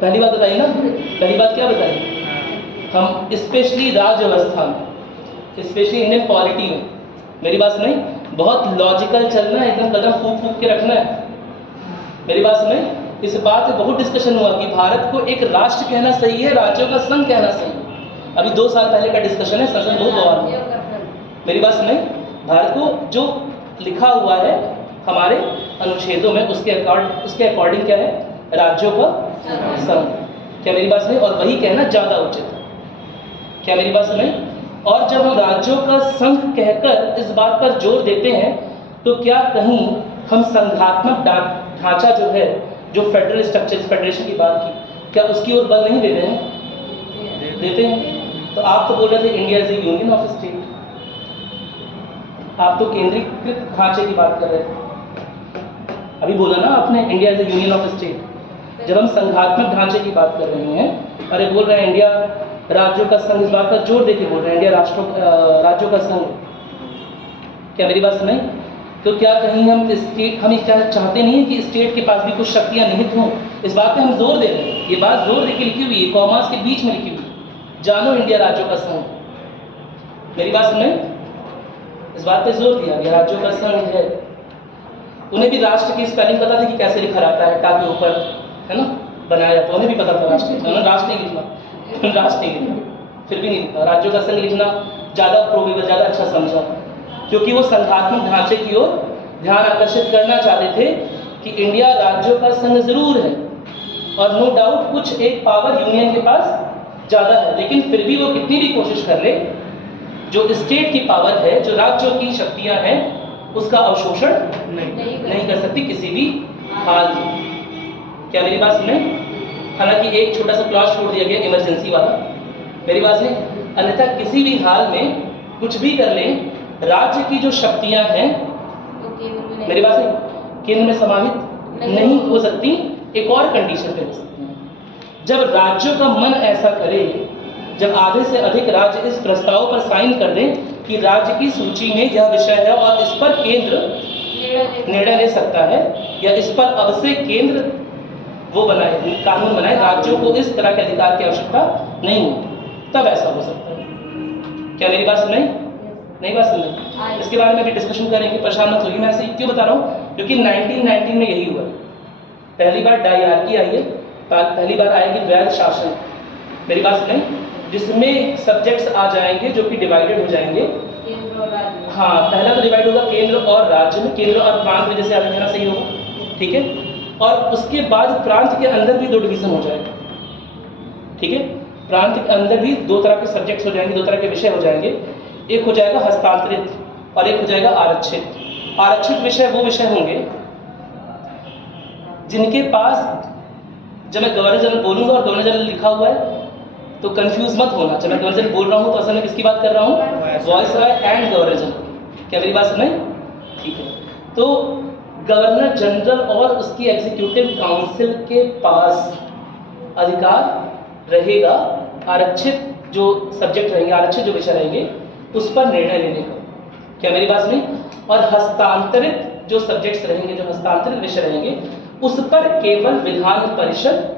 पहली बात बताइए ना, पहली बात क्या बताइए? हम स्पेशली राज्य व्यवस्था में, स्पेशली इंडियन पॉलिटी में, मेरी बात सुनाई, बहुत लॉजिकल चलना है, एकदम कदम फूक फूक के रखना है। मेरी बात सुनाई? इस बात पे बहुत डिस्कशन हुआ कि भारत को एक राष्ट्र कहना सही है, राज्यों का संघ कहना सही है। अभी 2 साल पहले का डिस्कशन है, संसद बहुत बवाल हुआ। मेरी बात सुनाई? भारत को जो लिखा हुआ है हमारे अनुच्छेदों में, उसके अकॉर्डिंग क्या है? राज्यों का संघ। क्या मेरी बात सुनाई? और वही कहना ज़्यादा उचित है। क्या मेरी बात सुनाई? और जब हम राज्यों का संघ कहकर इस बात पर जोर देते हैं तो क्या कहीं हम संघात्मक ढांचा जो है, जो फेडरल स्ट्रक्चर, फेडरेशन की बात की, क्या उसकी ओर बल नहीं दे रहे हैं? देते हैं। तो आप तो बोल रहे थे India is a union of state, आप तो केंद्रीकृत ढांचे की बात कर रहे थे। अभी बोला ना आपने India is a union of state. जब हम संघात्मक ढांचे की बात कर रहे हैं, अरे बोल रहे हैं इंडिया राज्यों का संघ, इस बात पर जोर देके बोल रहे हैं इंडिया राज्यों का संघ। क्या मेरी बात सुनाई? तो क्या कहीं हम स्टेट, हम चाहते नहीं है कि स्टेट के पास भी कुछ शक्तियां निहित हों? इस बात पे हम जोर दे रहे हैं, ये बात जोर देके लिखी हुई है, कॉमर्स के बीच में लिखी हुई है, जानो इंडिया राज्यों का संघ। मेरी बात सुनाई? इस बात पे जोर दिया गया राज्यों का संघ है। उन्हें भी राष्ट्र की स्पेलिंग पता थी कि कैसे लिखा रहता है, टा के ऊपर, है ना, बनाया जाता है, उन्हें भी पता था राष्ट्र, उन्होंने राष्ट्र नहीं लिखना, राष्ट्र नहीं लिखना, फिर भी नहीं लिखा। राज्यों का संघ लिखना ज़्यादा प्रोबेबल, ज़्यादा अच्छा समझा, क्योंकि वो संघात्मक ढांचे की ओर ध्यान आकर्षित करना चाहते थे कि इंडिया राज्यों का संघ जरूर है और नो डाउट कुछ एक पावर यूनियन के पास ज़्यादा है, लेकिन फिर भी वो कितनी भी कोशिश कर ले, जो स्टेट की पावर है, जो राज्यों की शक्तियां हैं, उसका अवशोषण नहीं कर सकती किसी भी हाल में। क्या मेरी बात सुने? हालांकि एक छोटा सा क्लॉज छोड़ दिया गया इमरजेंसी वाला, मेरी बात सुने, अन्यथा किसी भी हाल में कुछ भी कर लें, राज्य की जो शक्तियां हैं, मेरी बात सुने, केंद्र में समाहित नहीं हो सकती। एक और कंडीशन पे हो सकती है, जब राज्यों का मन ऐसा करे, जब आधे से अधिक राज्य इस प्रस्ताव पर साइन कर दें कि राज्य की सूची में यह विषय है और इस पर केंद्र निर्णय ले सकता है, या इस पर अब से केंद्र वो बनाए, कानून बनाए, राज्यों को इस तरह के अधिकार की आवश्यकता नहीं होती, तब ऐसा हो सकता है। क्या मेरी बात सुनाई? नहीं बात सुनाई? इसके बारे में भी डिस्कशन करेंगे, परेशान मत होइए। मैं ऐसे क्यों बता रहा हूँ, क्योंकि 1919 में यही हुआ, पहली बार डायरार्की आई है, पहली बार आएगी द्वैध शासन, मेरी बात सुनाई, जिसमें सब्जेक्ट्स आ जाएंगे जो कि डिवाइडेड हो जाएंगे। हाँ, पहला तो डिवाइड होगा केंद्र और राज्य में, केंद्र और प्रांत में, जैसे आगे कहना सही होगा, ठीक है। और उसके बाद प्रांत के अंदर भी 2 डिवीजन हो जाएगा, ठीक है। प्रांत के अंदर भी 2 तरह के सब्जेक्ट्स हो जाएंगे, 2 तरह के विषय हो जाएंगे। एक हो जाएगा हस्तांतरित और एक हो जाएगा आरक्षित। आरक्षित विषय वो विषय होंगे जिनके पास, जब मैं गवर्नर जनरल बोलूंगा और गवर्नर जनरल लिखा हुआ है तो कंफ्यूज मत होना, जब मैं गवर्नर जनरल बोल रहा हूँ तो असल में किसकी बात कर रहा हूँ? Viceroy and governor general. क्या मेरी बात सुनाई? ठीक है। तो गवर्नर जनरल और उसकी एग्जीक्यूटिव काउंसिल के पास अधिकार रहेगा आरक्षित जो सब्जेक्ट रहेंगे, आरक्षित जो विषय रहेंगे, उस पर निर्णय लेने का। क्या मेरी बात सुनी? और हस्तांतरित जो सब्जेक्ट्स रहेंगे, जो हस्तांतरित विषय रहेंगे, उस पर केवल विधान परिषद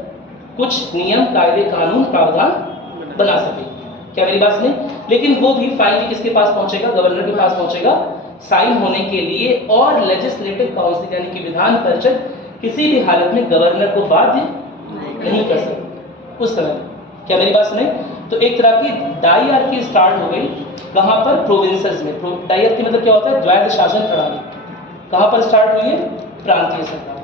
कुछ नियम, कायदे, कानून, प्रावधान बना सके। क्या मेरी बात सुनी? लेकिन वो भी फाइनली किसके पास पहुंचेगा? गवर्नर के पास पहुंचेगा साइन होने के लिए, और लेजिस्लेटिव काउंसिल यानी कि विधान परिषद किसी भी हालत में गवर्नर को बाध्य नहीं कर सकती उस समय। क्या मेरी बात सुने? तो एक तरह की डायरार्की स्टार्ट हो गई। कहाँ पर? प्रोविंसेस में। डायरार्की मतलब क्या होता है? द्वैध शासन प्रणाली। कहाँ पर स्टार्ट हुई है? प्रांतीय सरकार।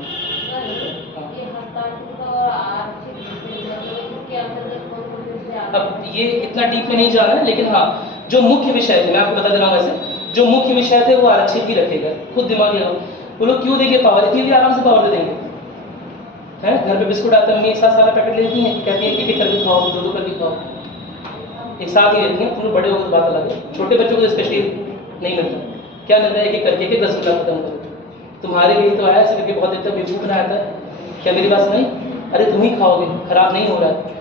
अब ये इतना डीप में नहीं जाना है, लेकिन हाँ, जो मुख्य विषय थे मैं आपको बता दे रहा हूँ। वैसे जो मुख्य विषय थे वो आरक्षित ही रखेगा। खुद दिमाग लगाओ, वो लोग क्यों देंगे पावर? इतनी भी आराम से पावर दे देंगे हैं? घर पे बिस्कुट आता है, मम्मी एक साथ सारा पैकेट लेती हैं, कहती है एक एक करके खाओ, 2-2 करके खाओ, एक साथ ही लेती हैं। पूरे बड़े होकर बात अलग है, छोटे बच्चों को स्पेशली नहीं मिलता। क्या मिलता है? एक एक करके, एक एक रसगुल्ला खत्म करो। तुम्हारे लिए तो आया ऐसे करके, बहुत देर तक बिस्कुट बनाया था। क्या मेरी बात नहीं? अरे तुम ही खाओगे, खराब नहीं हो रहा है।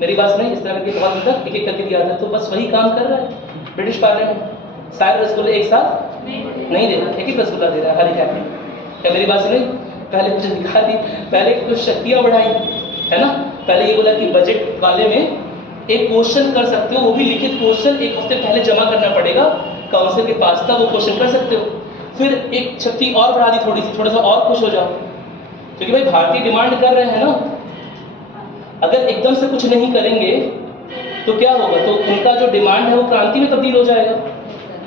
मेरी बात नहीं? इस तरह करके बहुत देर तक एक एक करके दिया था। तो बस वही काम कर रहा है ब्रिटिश पार्लियामेंट। सारे रसगुल्ले एक साथ नहीं दे रहा, एक एक रसगुल्ला दे रहा है हर एक आदमी। क्या मेरी बात नहीं? पहले कुछ दिखा दी, पहले कुछ शक्तियाँ बढ़ाई, है ना। पहले ये बोला कि बजट वाले में एक क्वेश्चन कर सकते हो, वो भी लिखित क्वेश्चन 1 हफ्ते पहले जमा करना पड़ेगा काउंसिल के पास, तब वो क्वेश्चन कर सकते हो। फिर एक शक्ति और बढ़ा दी थोड़ी सी, थोड़ा सा और खुश हो जाओ, क्योंकि भाई भारतीय डिमांड कर रहे हैं ना। अगर एकदम से कुछ नहीं करेंगे तो क्या होगा? तो उनका जो डिमांड है वो क्रांति में तब्दील हो जाएगा।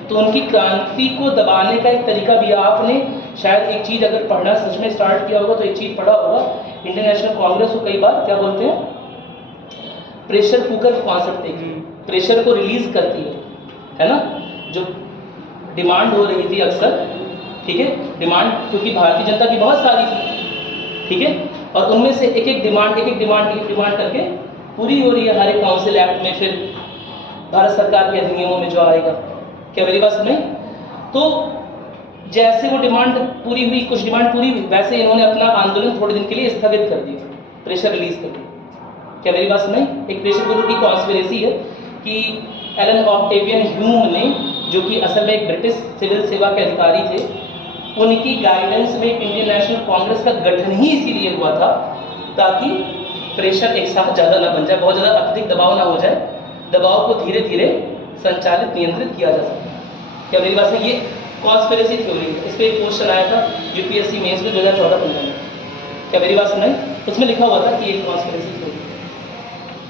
तो उनकी क्रांति को दबाने का एक तरीका भी, आपने शायद एक चीज़ अगर पढ़ना सच में स्टार्ट किया होगा तो एक चीज़ पढ़ा होगा, इंडियन नेशनल कांग्रेस को कई बार क्या बोलते हैं? प्रेशर कुकर कॉन्सेप्ट देखिए, प्रेशर को रिलीज करती है ना। जो डिमांड हो रही थी अक्सर, ठीक है, डिमांड क्योंकि भारतीय जनता की बहुत सारी थी, ठीक है, और उनमें से एक एक डिमांड करके पूरी हो रही है हर एक काउंसिल एक्ट में, फिर भारत सरकार के अधिनियमों में जो आएगा। क्या मेरी बात सुनी? तो जैसे वो डिमांड पूरी हुई, कुछ डिमांड पूरी हुई, वैसे इन्होंने अपना आंदोलन थोड़े दिन के लिए स्थगित कर दिया, प्रेशर रिलीज कर दिया। क्या मेरी बात सुनी? एक प्रेशर कुकर की कॉन्स्पिरेसी है कि एलन ऑक्टेवियन ह्यूम ने, जो कि असल में एक ब्रिटिश सिविल सेवा के अधिकारी थे, उनकी गाइडेंस में इंडियन नेशनल कांग्रेस का गठन ही इसीलिए हुआ था ताकि प्रेशर एक साथ ज़्यादा ना बन जाए, बहुत ज़्यादा अत्यधिक दबाव ना हो जाए, दबाव को धीरे धीरे संचालित, नियंत्रित किया जा सके। क्या मेरी बात है? ये कॉन्स्पिरेसी थ्योरी है। इस पर एक क्वेश्चन आया था यूपीएससी मेंस में 2014-15 में। क्या मेरी बात सुनाई? उसमें लिखा हुआ था कि एक कॉन्स्पिरेसी थ्योरी।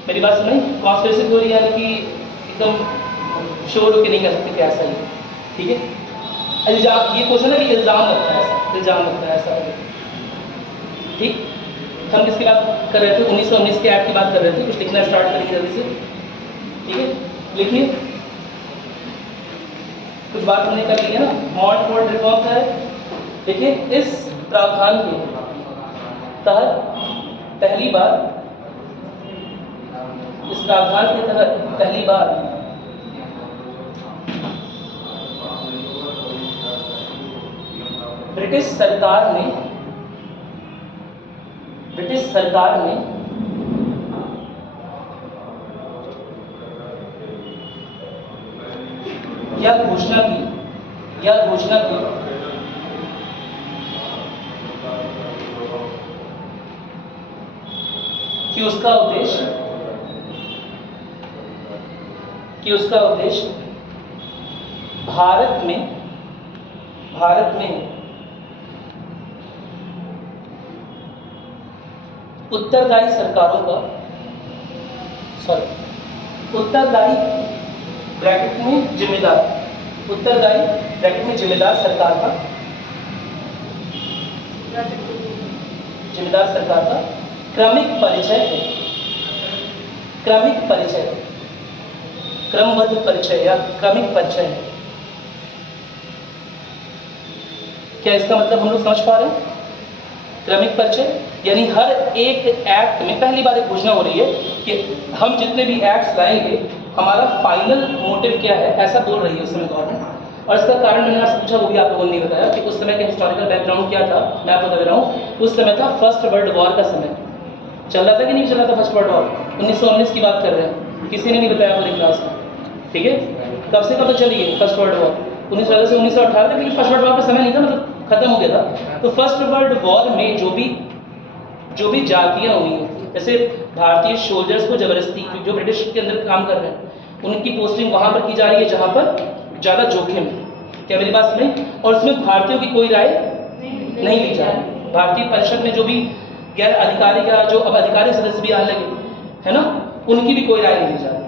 मेरी बात सुनाई? कॉन्स्पिरेसी थ्योरी यानी कि एकदम शोर होकर नहीं कर सकते कि ऐसा ही, ठीक है। इल्ज़ाम, ये क्वेश्चन है कि इल्ज़ाम लगता है ऐसा, इल्ज़ाम लगता है ऐसा। ठीक, हम किसकी बात कर रहे थे? 1919 के एक्ट की बात कर रहे थे। कुछ लिखना स्टार्ट करेंगे जल्दी से, ठीक है, लिखिए। कुछ बात हमने कर ली है ना, मॉन्टफोर्ट रिफॉर्म है। देखिए, इस प्रावधान के तहत पहली बार, इस प्रावधान के तहत पहली बार ब्रिटिश सरकार ने यह घोषणा की कि उसका उद्देश्य भारत में उत्तरदायी ब्रैकेट में जिम्मेदार सरकार का क्रमिक परिचय है, क्रमबद्ध परिचय या क्रमिक परिचय है। क्या इसका मतलब हम लोग समझ पा रहे हैं? क्रमिक परिचय यानी हर एक एक्ट में पहली बार एक घोषणा हो रही है कि हम जितने भी एक्ट्स लाएंगे हमारा फाइनल मोटिव क्या है, ऐसा बोल रही है उस समय गवर्नमेंट। और इसका कारण मैंने आपसे पूछा, वो भी आप लोगों ने नहीं बताया कि उस समय का हिस्टोरिकल बैकग्राउंड क्या था। मैं आपको बता रहा हूँ, उस समय था फर्स्ट वर्ल्ड वॉर का समय। चल रहा था कि नहीं चल रहा था फर्स्ट वर्ल्ड वॉर? 1919 की बात कर रहे हैं, किसी ने नहीं बताया पूरी क्लास में, ठीक है। कब से कब तक चली है फर्स्ट वर्ल्ड वॉर? 1914 से 1918 तक, लेकिन फर्स्ट वर्ल्ड वॉर का समय नहीं था, मतलब खत्म हो गया था। तो फर्स्ट वर्ल्ड वॉर में जो भी जातियाँ हुई हैं, जैसे भारतीय सोल्जर्स को जबरदस्ती, जो ब्रिटिश के अंदर काम कर रहे हैं, उनकी पोस्टिंग वहाँ पर की जा रही है जहाँ पर ज़्यादा जोखिम है। क्या मेरी बात सुनी? और उसमें भारतीयों की कोई राय नहीं ली जा रही। भारतीय परिषद में जो भी गैर अधिकारी या जो अब अधिकारी सदस्य भी आने लगे है ना, उनकी भी कोई राय नहीं ली जा रही।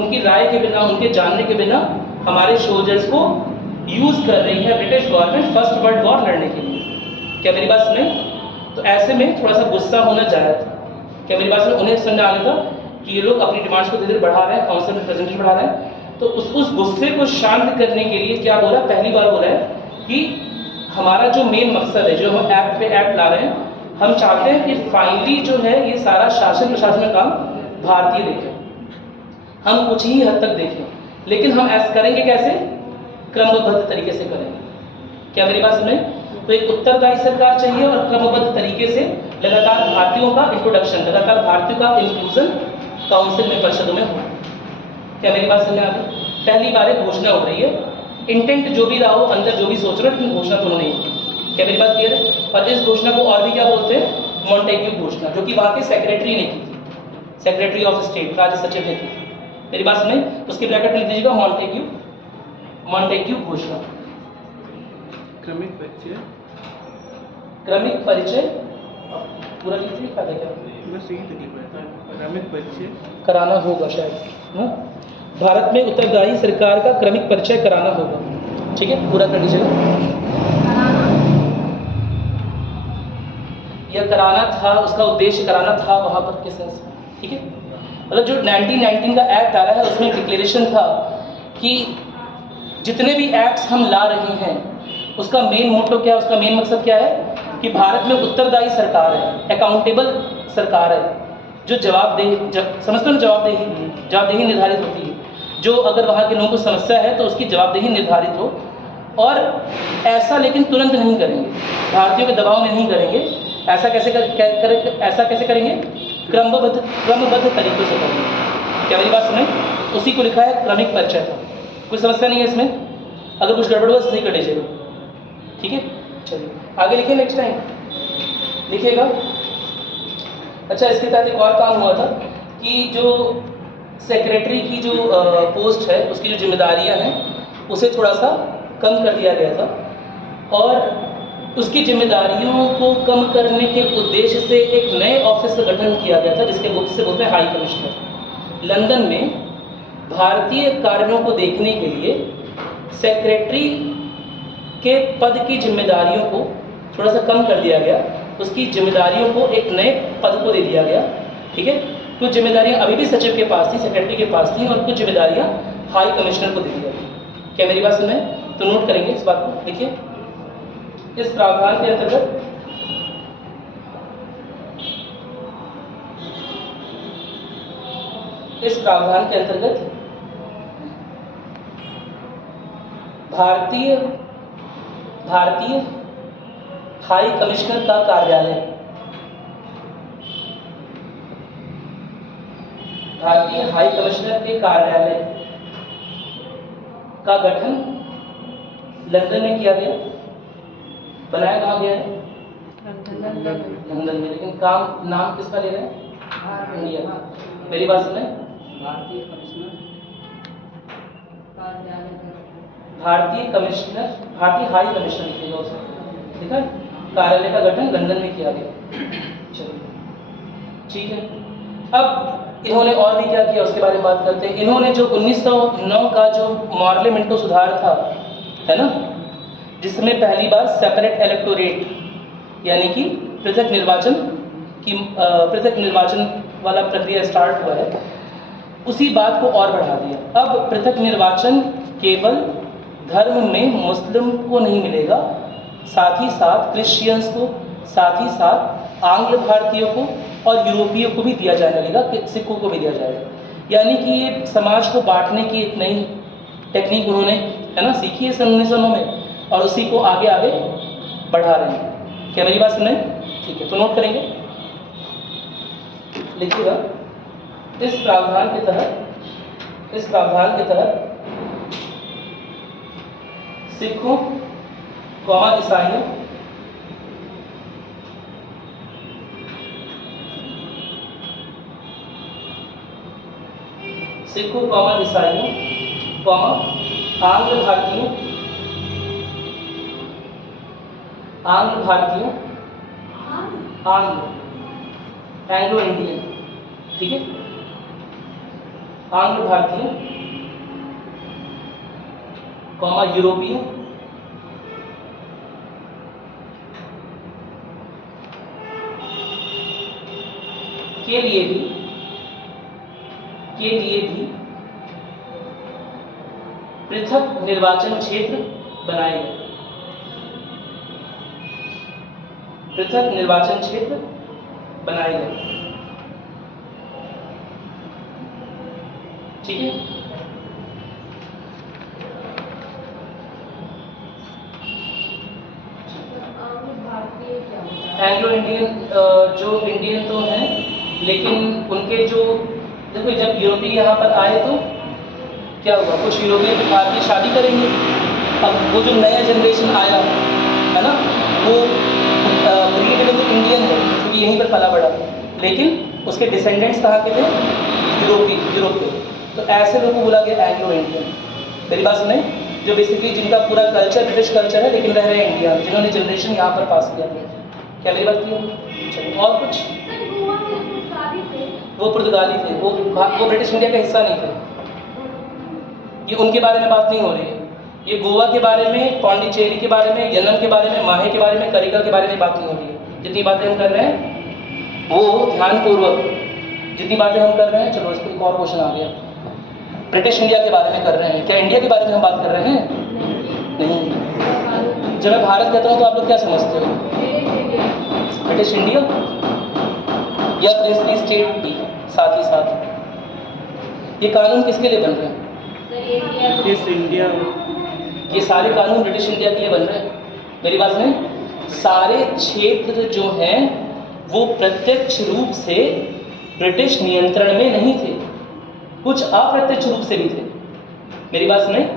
उनकी राय के बिना, उनके जानने के बिना हमारे सोल्जर्स को यूज़ कर रही है British government first world war लड़ने के लिए। क्या मेरी बात सुनी? तो ऐसे में थोड़ा सा गुस्सा होना जायज़ था। क्या मेरी बात सुनी? उन्हें समझ आ गया था कि ये लोग अपनी डिमांड्स को धीरे धीरे बढ़ा रहे हैं, काउंसिल में प्रेजेंटेशन बढ़ा रहे हैं। तो उस गुस्से को शांत करने के लिए क्या बोला, पहली बार बोला है कि हमारा जो मेन मकसद है, जो हम एक्ट पे एक्ट ला रहे हैं, हम चाहते हैं कि फाइनली जो है ये सारा शासन प्रशासन का काम भारतीय देखें, हम कुछ ही हद तक देखें, लेकिन हम ऐसा करेंगे कैसे? क्रमबद्ध तरीके से करेंगे। क्या मेरी बात सुने? तो एक उत्तरदायी सरकार चाहिए और क्रमबद्ध तरीके से लगातार भारतीयों का इंट्रोडक्शन, लगातार भारतीयों का इंक्लूजन काउंसिल में, परिषदों में हो। क्या मेरी बात समझ आ गई? पहली बार एक घोषणा हो रही है, इंटेंट जो भी रहा हो, अंदर जो भी सोच रहे हो, लेकिन घोषणा तो नहीं है। क्या मेरी बात क्लियर है? और इस घोषणा को और भी क्या बोलते हैं? मॉन्टेग्यू घोषणा, जो कि वहाँ के सेक्रेटरी ने की थी, सेक्रेटरी ऑफ स्टेट, राज्य सचिव ने की थी। मेरी बात सुने? उसकी ब्रैकेट में लिख दीजिएगा मॉन्टेग्यू घोषणा। क्रमिक परिचय पूरा लिखिए, क्या क्या बस यही तकलीफ है, क्रमिक परिचय कराना होगा शायद ना, भारत में उत्तरदायी सरकार का क्रमिक परिचय कराना होगा। ठीक है, पूरा कर लीजिएगा। यह कराना था, उसका उद्देश्य कराना था वहाँ पर किस सेंस में, ठीक है। मतलब जो 1919 का एक्ट आ रहा है उसमें डिक्लेरेशन था कि जितने भी एक्ट्स हम ला रहे हैं उसका मेन मोटो क्या है, उसका मेन मकसद क्या है कि भारत में उत्तरदायी सरकार है, अकाउंटेबल सरकार है, जो समझते हो ना, जवाबदेही निर्धारित होती है। जो अगर वहाँ के लोगों को समस्या है तो उसकी जवाबदेही निर्धारित हो, और ऐसा लेकिन तुरंत नहीं करेंगे, भारतीयों के दबाव में नहीं करेंगे। ऐसा कैसे करेंगे? क्रमबद्ध तरीकों से करेंगे। क्या मेरी बात सुने? उसी को लिखा है क्रमिक परिचय था। कोई समस्या नहीं है इसमें, अगर कुछ गड़बड़ हुआ सही कर लीजिएगा, ठीक है। चलिए आगे लिखिए, नेक्स्ट टाइम लिखिएगा। अच्छा, इसके तहत एक और काम हुआ था कि जो सेक्रेटरी की जो पोस्ट है, उसकी जो जिम्मेदारियां हैं उसे थोड़ा सा कम कर दिया गया था, और उसकी जिम्मेदारियों को कम करने के उद्देश्य से एक नए ऑफिस का गठन किया गया था, जिसे बोलते हैं हाई कमिश्नर। लंदन में भारतीय कार्यों को देखने के लिए सेक्रेटरी के पद की जिम्मेदारियों को थोड़ा सा कम कर दिया गया, उसकी जिम्मेदारियों को एक नए पद को दे दिया गया। ठीक है, कुछ जिम्मेदारियां अभी भी सचिव के पास थी, सेक्रेटरी के पास थी, और कुछ जिम्मेदारियां हाई कमिश्नर को दे दिया गया। क्या मेरी बात सुन रहे हैं? तो नोट करेंगे इस बात को। देखिए, इस प्रावधान के अंतर्गत भारतीय हाई कमिश्नर का कार्यालय, भारतीय हाई कमिश्नर के कार्यालय का गठन लंदन में किया गया। बनाया कहाँ गया है? लंदन में। लेकिन काम नाम किसका ले रहे हैं? इंडिया। मेरी बात सुने, भारतीय हाई कमिश्नर लिखिएगा उसमें, ठीक है। कार्यालय का गठन लंदन में किया गया। चलो ठीक है। अब इन्होंने और भी क्या किया उसके बारे में बात करते हैं। इन्होंने जो 1909 का जो मॉर्ले मिंटो सुधार था, है ना, जिसमें पहली बार सेपरेट इलेक्टोरेट यानी कि पृथक निर्वाचन वाला प्रक्रिया स्टार्ट हुआ है, उसी बात को और बढ़ा दिया। अब पृथक निर्वाचन केवल धर्म में मुस्लिम को नहीं मिलेगा, साथ ही साथ क्रिश्चियंस को, साथ ही साथ आंग्ल भारतीयों को और यूरोपीय को भी दिया जाने लगेगा, सिखों को भी दिया जाएगा। यानी कि ये समाज को बांटने की एक नई टेक्निक उन्होंने, है ना, सीखी है सन 1909 में, और उसी को आगे आगे बढ़ा रहे हैं। क्या मेरी बात सुन रहे हैं? ठीक है, तो नोट करेंगे, लिखिएगा। इस प्रावधान के तहत सिखों कौमा ईसाइयों कौमा आंग्ल भारतीयों एंग्लो इंडियन, ठीक है, आंग्ल भारतीयों कौमा यूरोपीय के लिए भी पृथक निर्वाचन क्षेत्र बनाए गए। ठीक है। एंग्लो इंडियन जो इंडियन तो हैं, लेकिन उनके जो, देखो जब यूरोपीय यहाँ पर आए तो क्या हुआ, कुछ यूरोपीय आके शादी करेंगे। अब वो जो नया जनरेशन आया है ना, वो क्रिएटेड तो इंडियन है क्योंकि यहीं पर पला बढ़ा, लेकिन उसके डिसेंडेंट्स कहाँ के थे? यूरोपीय। तो ऐसे लोगों को बोला गया एंग्लो इंडियन। मेरी बात सुने, जो बेसिकली जिनका पूरा कल्चर ब्रिटिश कल्चर है लेकिन रह रहे हैं इंडिया, जिन्होंने जनरेशन यहाँ पर पास किया। क्या मेरी बात की? चलिए, और कुछ? वो पुर्तगाली थे, वो ब्रिटिश इंडिया का हिस्सा नहीं थे। ये उनके बारे में बात नहीं हो रही है। ये गोवा के बारे में, पौंडीचेरी के बारे में, यनम के बारे में, माहे के बारे में, करिकल के बारे में बात नहीं हो रही है। जितनी बातें हम कर रहे हैं वो ध्यानपूर्वक, जितनी बातें हम कर रहे हैं, चलो इस पर एक और क्वेश्चन आ गया, ब्रिटिश इंडिया के बारे में कर रहे हैं। क्या इंडिया के बारे में हम बात कर रहे हैं? नहीं। जब मैं भारत कहता हूँ तो आप लोग क्या समझते हो? ब्रिटिश इंडिया या प्रिंसली स्टेट भी साथ ही साथ। ये कानून किसके लिए बन रहे हैं? British India. ये सारे कानून ब्रिटिश इंडिया के लिए बन रहे हैं। मेरी बात सुने, सारे क्षेत्र जो हैं वो प्रत्यक्ष रूप से ब्रिटिश नियंत्रण में नहीं थे, कुछ अप्रत्यक्ष रूप से भी थे। मेरी बात सुने,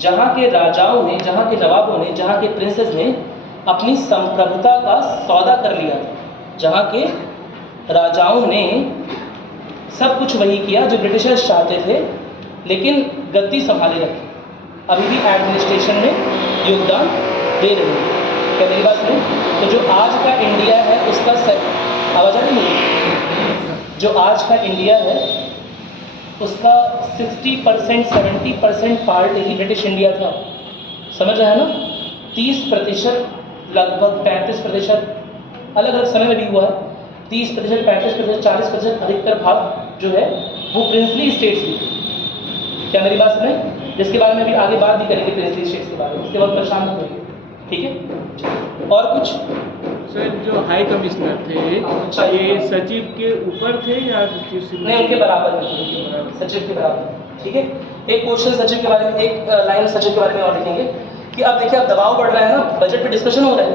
जहाँ के राजाओं ने, जहाँ के नवाबों ने, जहाँ के प्रिंसेस ने अपनी संप्रभुता का सौदा कर लिया, जहाँ के राजाओं ने सब कुछ वही किया जो ब्रिटिशर्स चाहते थे, लेकिन गद्दी संभाले रखी, अभी भी एडमिनिस्ट्रेशन में योगदान दे रहे हैं। क्या मेरी बात सुने? तो जो आज का इंडिया है उसका आवाज़ आ रही है, जो आज का इंडिया है उसका 60% 70% पार्ट ही ब्रिटिश इंडिया था। समझ रहे हैं ना? 30%, लगभग 35%, अलग अलग समय में भी हुआ है, 30%, 35%, 40%, अधिकतर भाग जो है वो प्रिंसली स्टेट्स में। क्या मेरी बात सुने? जिसके बारे में अभी आगे बात भी करेंगे प्रिंसली स्टेट्स के बारे में, उसके बाद परेशान मत होइए, ठीक है। और कुछ? सर जो हाई कमिश्नर थे, अच्छा, ये सचिव के ऊपर थे या सचिव से नहीं, उनके बराबर में थे, सचिव के बराबर, ठीक है। एक क्वेश्चन सचिव के बारे में, एक लाइन सचिव के बारे में और लिखेंगे कि अब देखिए अब दबाव बढ़ रहा है ना, बजट पे डिस्कशन हो रहा है,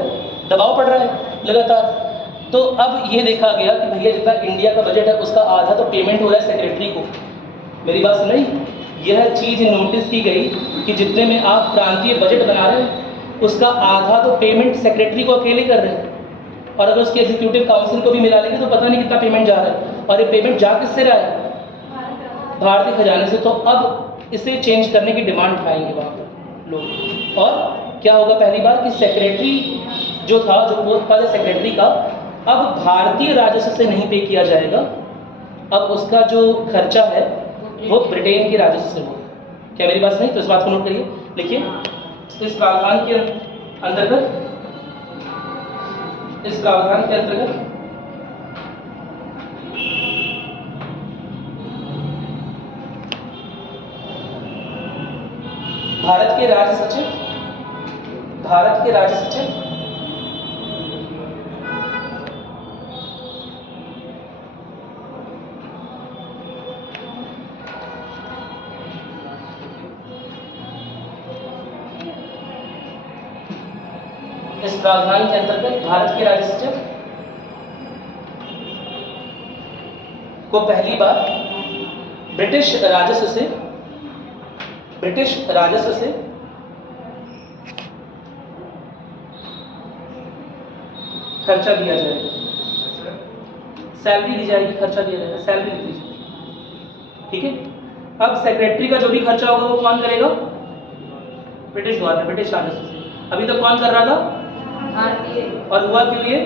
दबाव पड़ रहा है लगातार, तो अब ये देखा गया कि भैया जितना इंडिया का बजट है उसका आधा तो पेमेंट हो रहा है सेक्रेटरी को। मेरी बात सुन रही? यह चीज़ नोटिस की गई कि जितने में आप प्रांतीय बजट बना रहे हैं उसका आधा तो पेमेंट सेक्रेटरी को अकेले कर रहे हैं, और अगर उसके एग्जीक्यूटिव काउंसिल को भी मिला लेंगे तो पता नहीं कितना पेमेंट जा रहा है, और ये पेमेंट जा किससे रहा है? भारतीय खजाने से। तो अब इसे चेंज करने की डिमांड उठाएंगे वहाँ पर लोग। और क्या होगा? पहली बार कि सेक्रेटरी जो था, जो पोस्ट पद है सेक्रेटरी का, अब भारतीय राजस्व से नहीं पे किया जाएगा, अब उसका जो खर्चा है वो ब्रिटेन के राजस्व से होगा। क्या मेरी बात नहीं? तो इस बात को नोट करिए, लिखिए। इस प्रावधान के अंतर्गत, इस प्रावधान के अंतर्गत भारत के राज्य सचिव, भारत के राज्य सचिव इस प्रावधान के अंतर्गत भारत के राज्य सचिव को पहली बार ब्रिटिश राजस्व से खर्चा दिया जाएगा, सैलरी दी जाएगी, खर्चा दिया जाएगा, सैलरी दी जाएगी, ठीक है। अब सेक्रेटरी का जो भी खर्चा होगा वो कौन करेगा? ब्रिटिश गवर्नमेंट, ब्रिटिश राजस्व से। अभी तक कौन कर रहा था? भारतीय। और हुआ क्यों ये?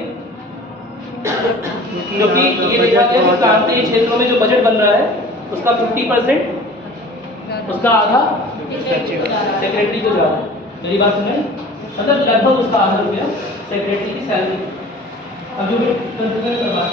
क्योंकि ये देखा गया कि प्रांतीय क्षेत्रों में जो बजट बन रहा है उसका 50%, उसका आधा सेक्रेटरी को जा रहा है। मेरी बात सुन रहे हैं? मतलब लगभग उसका आधा रुपया सेक्रेटरी की सैलरी। अब जो भी कंफ्यूजन करवा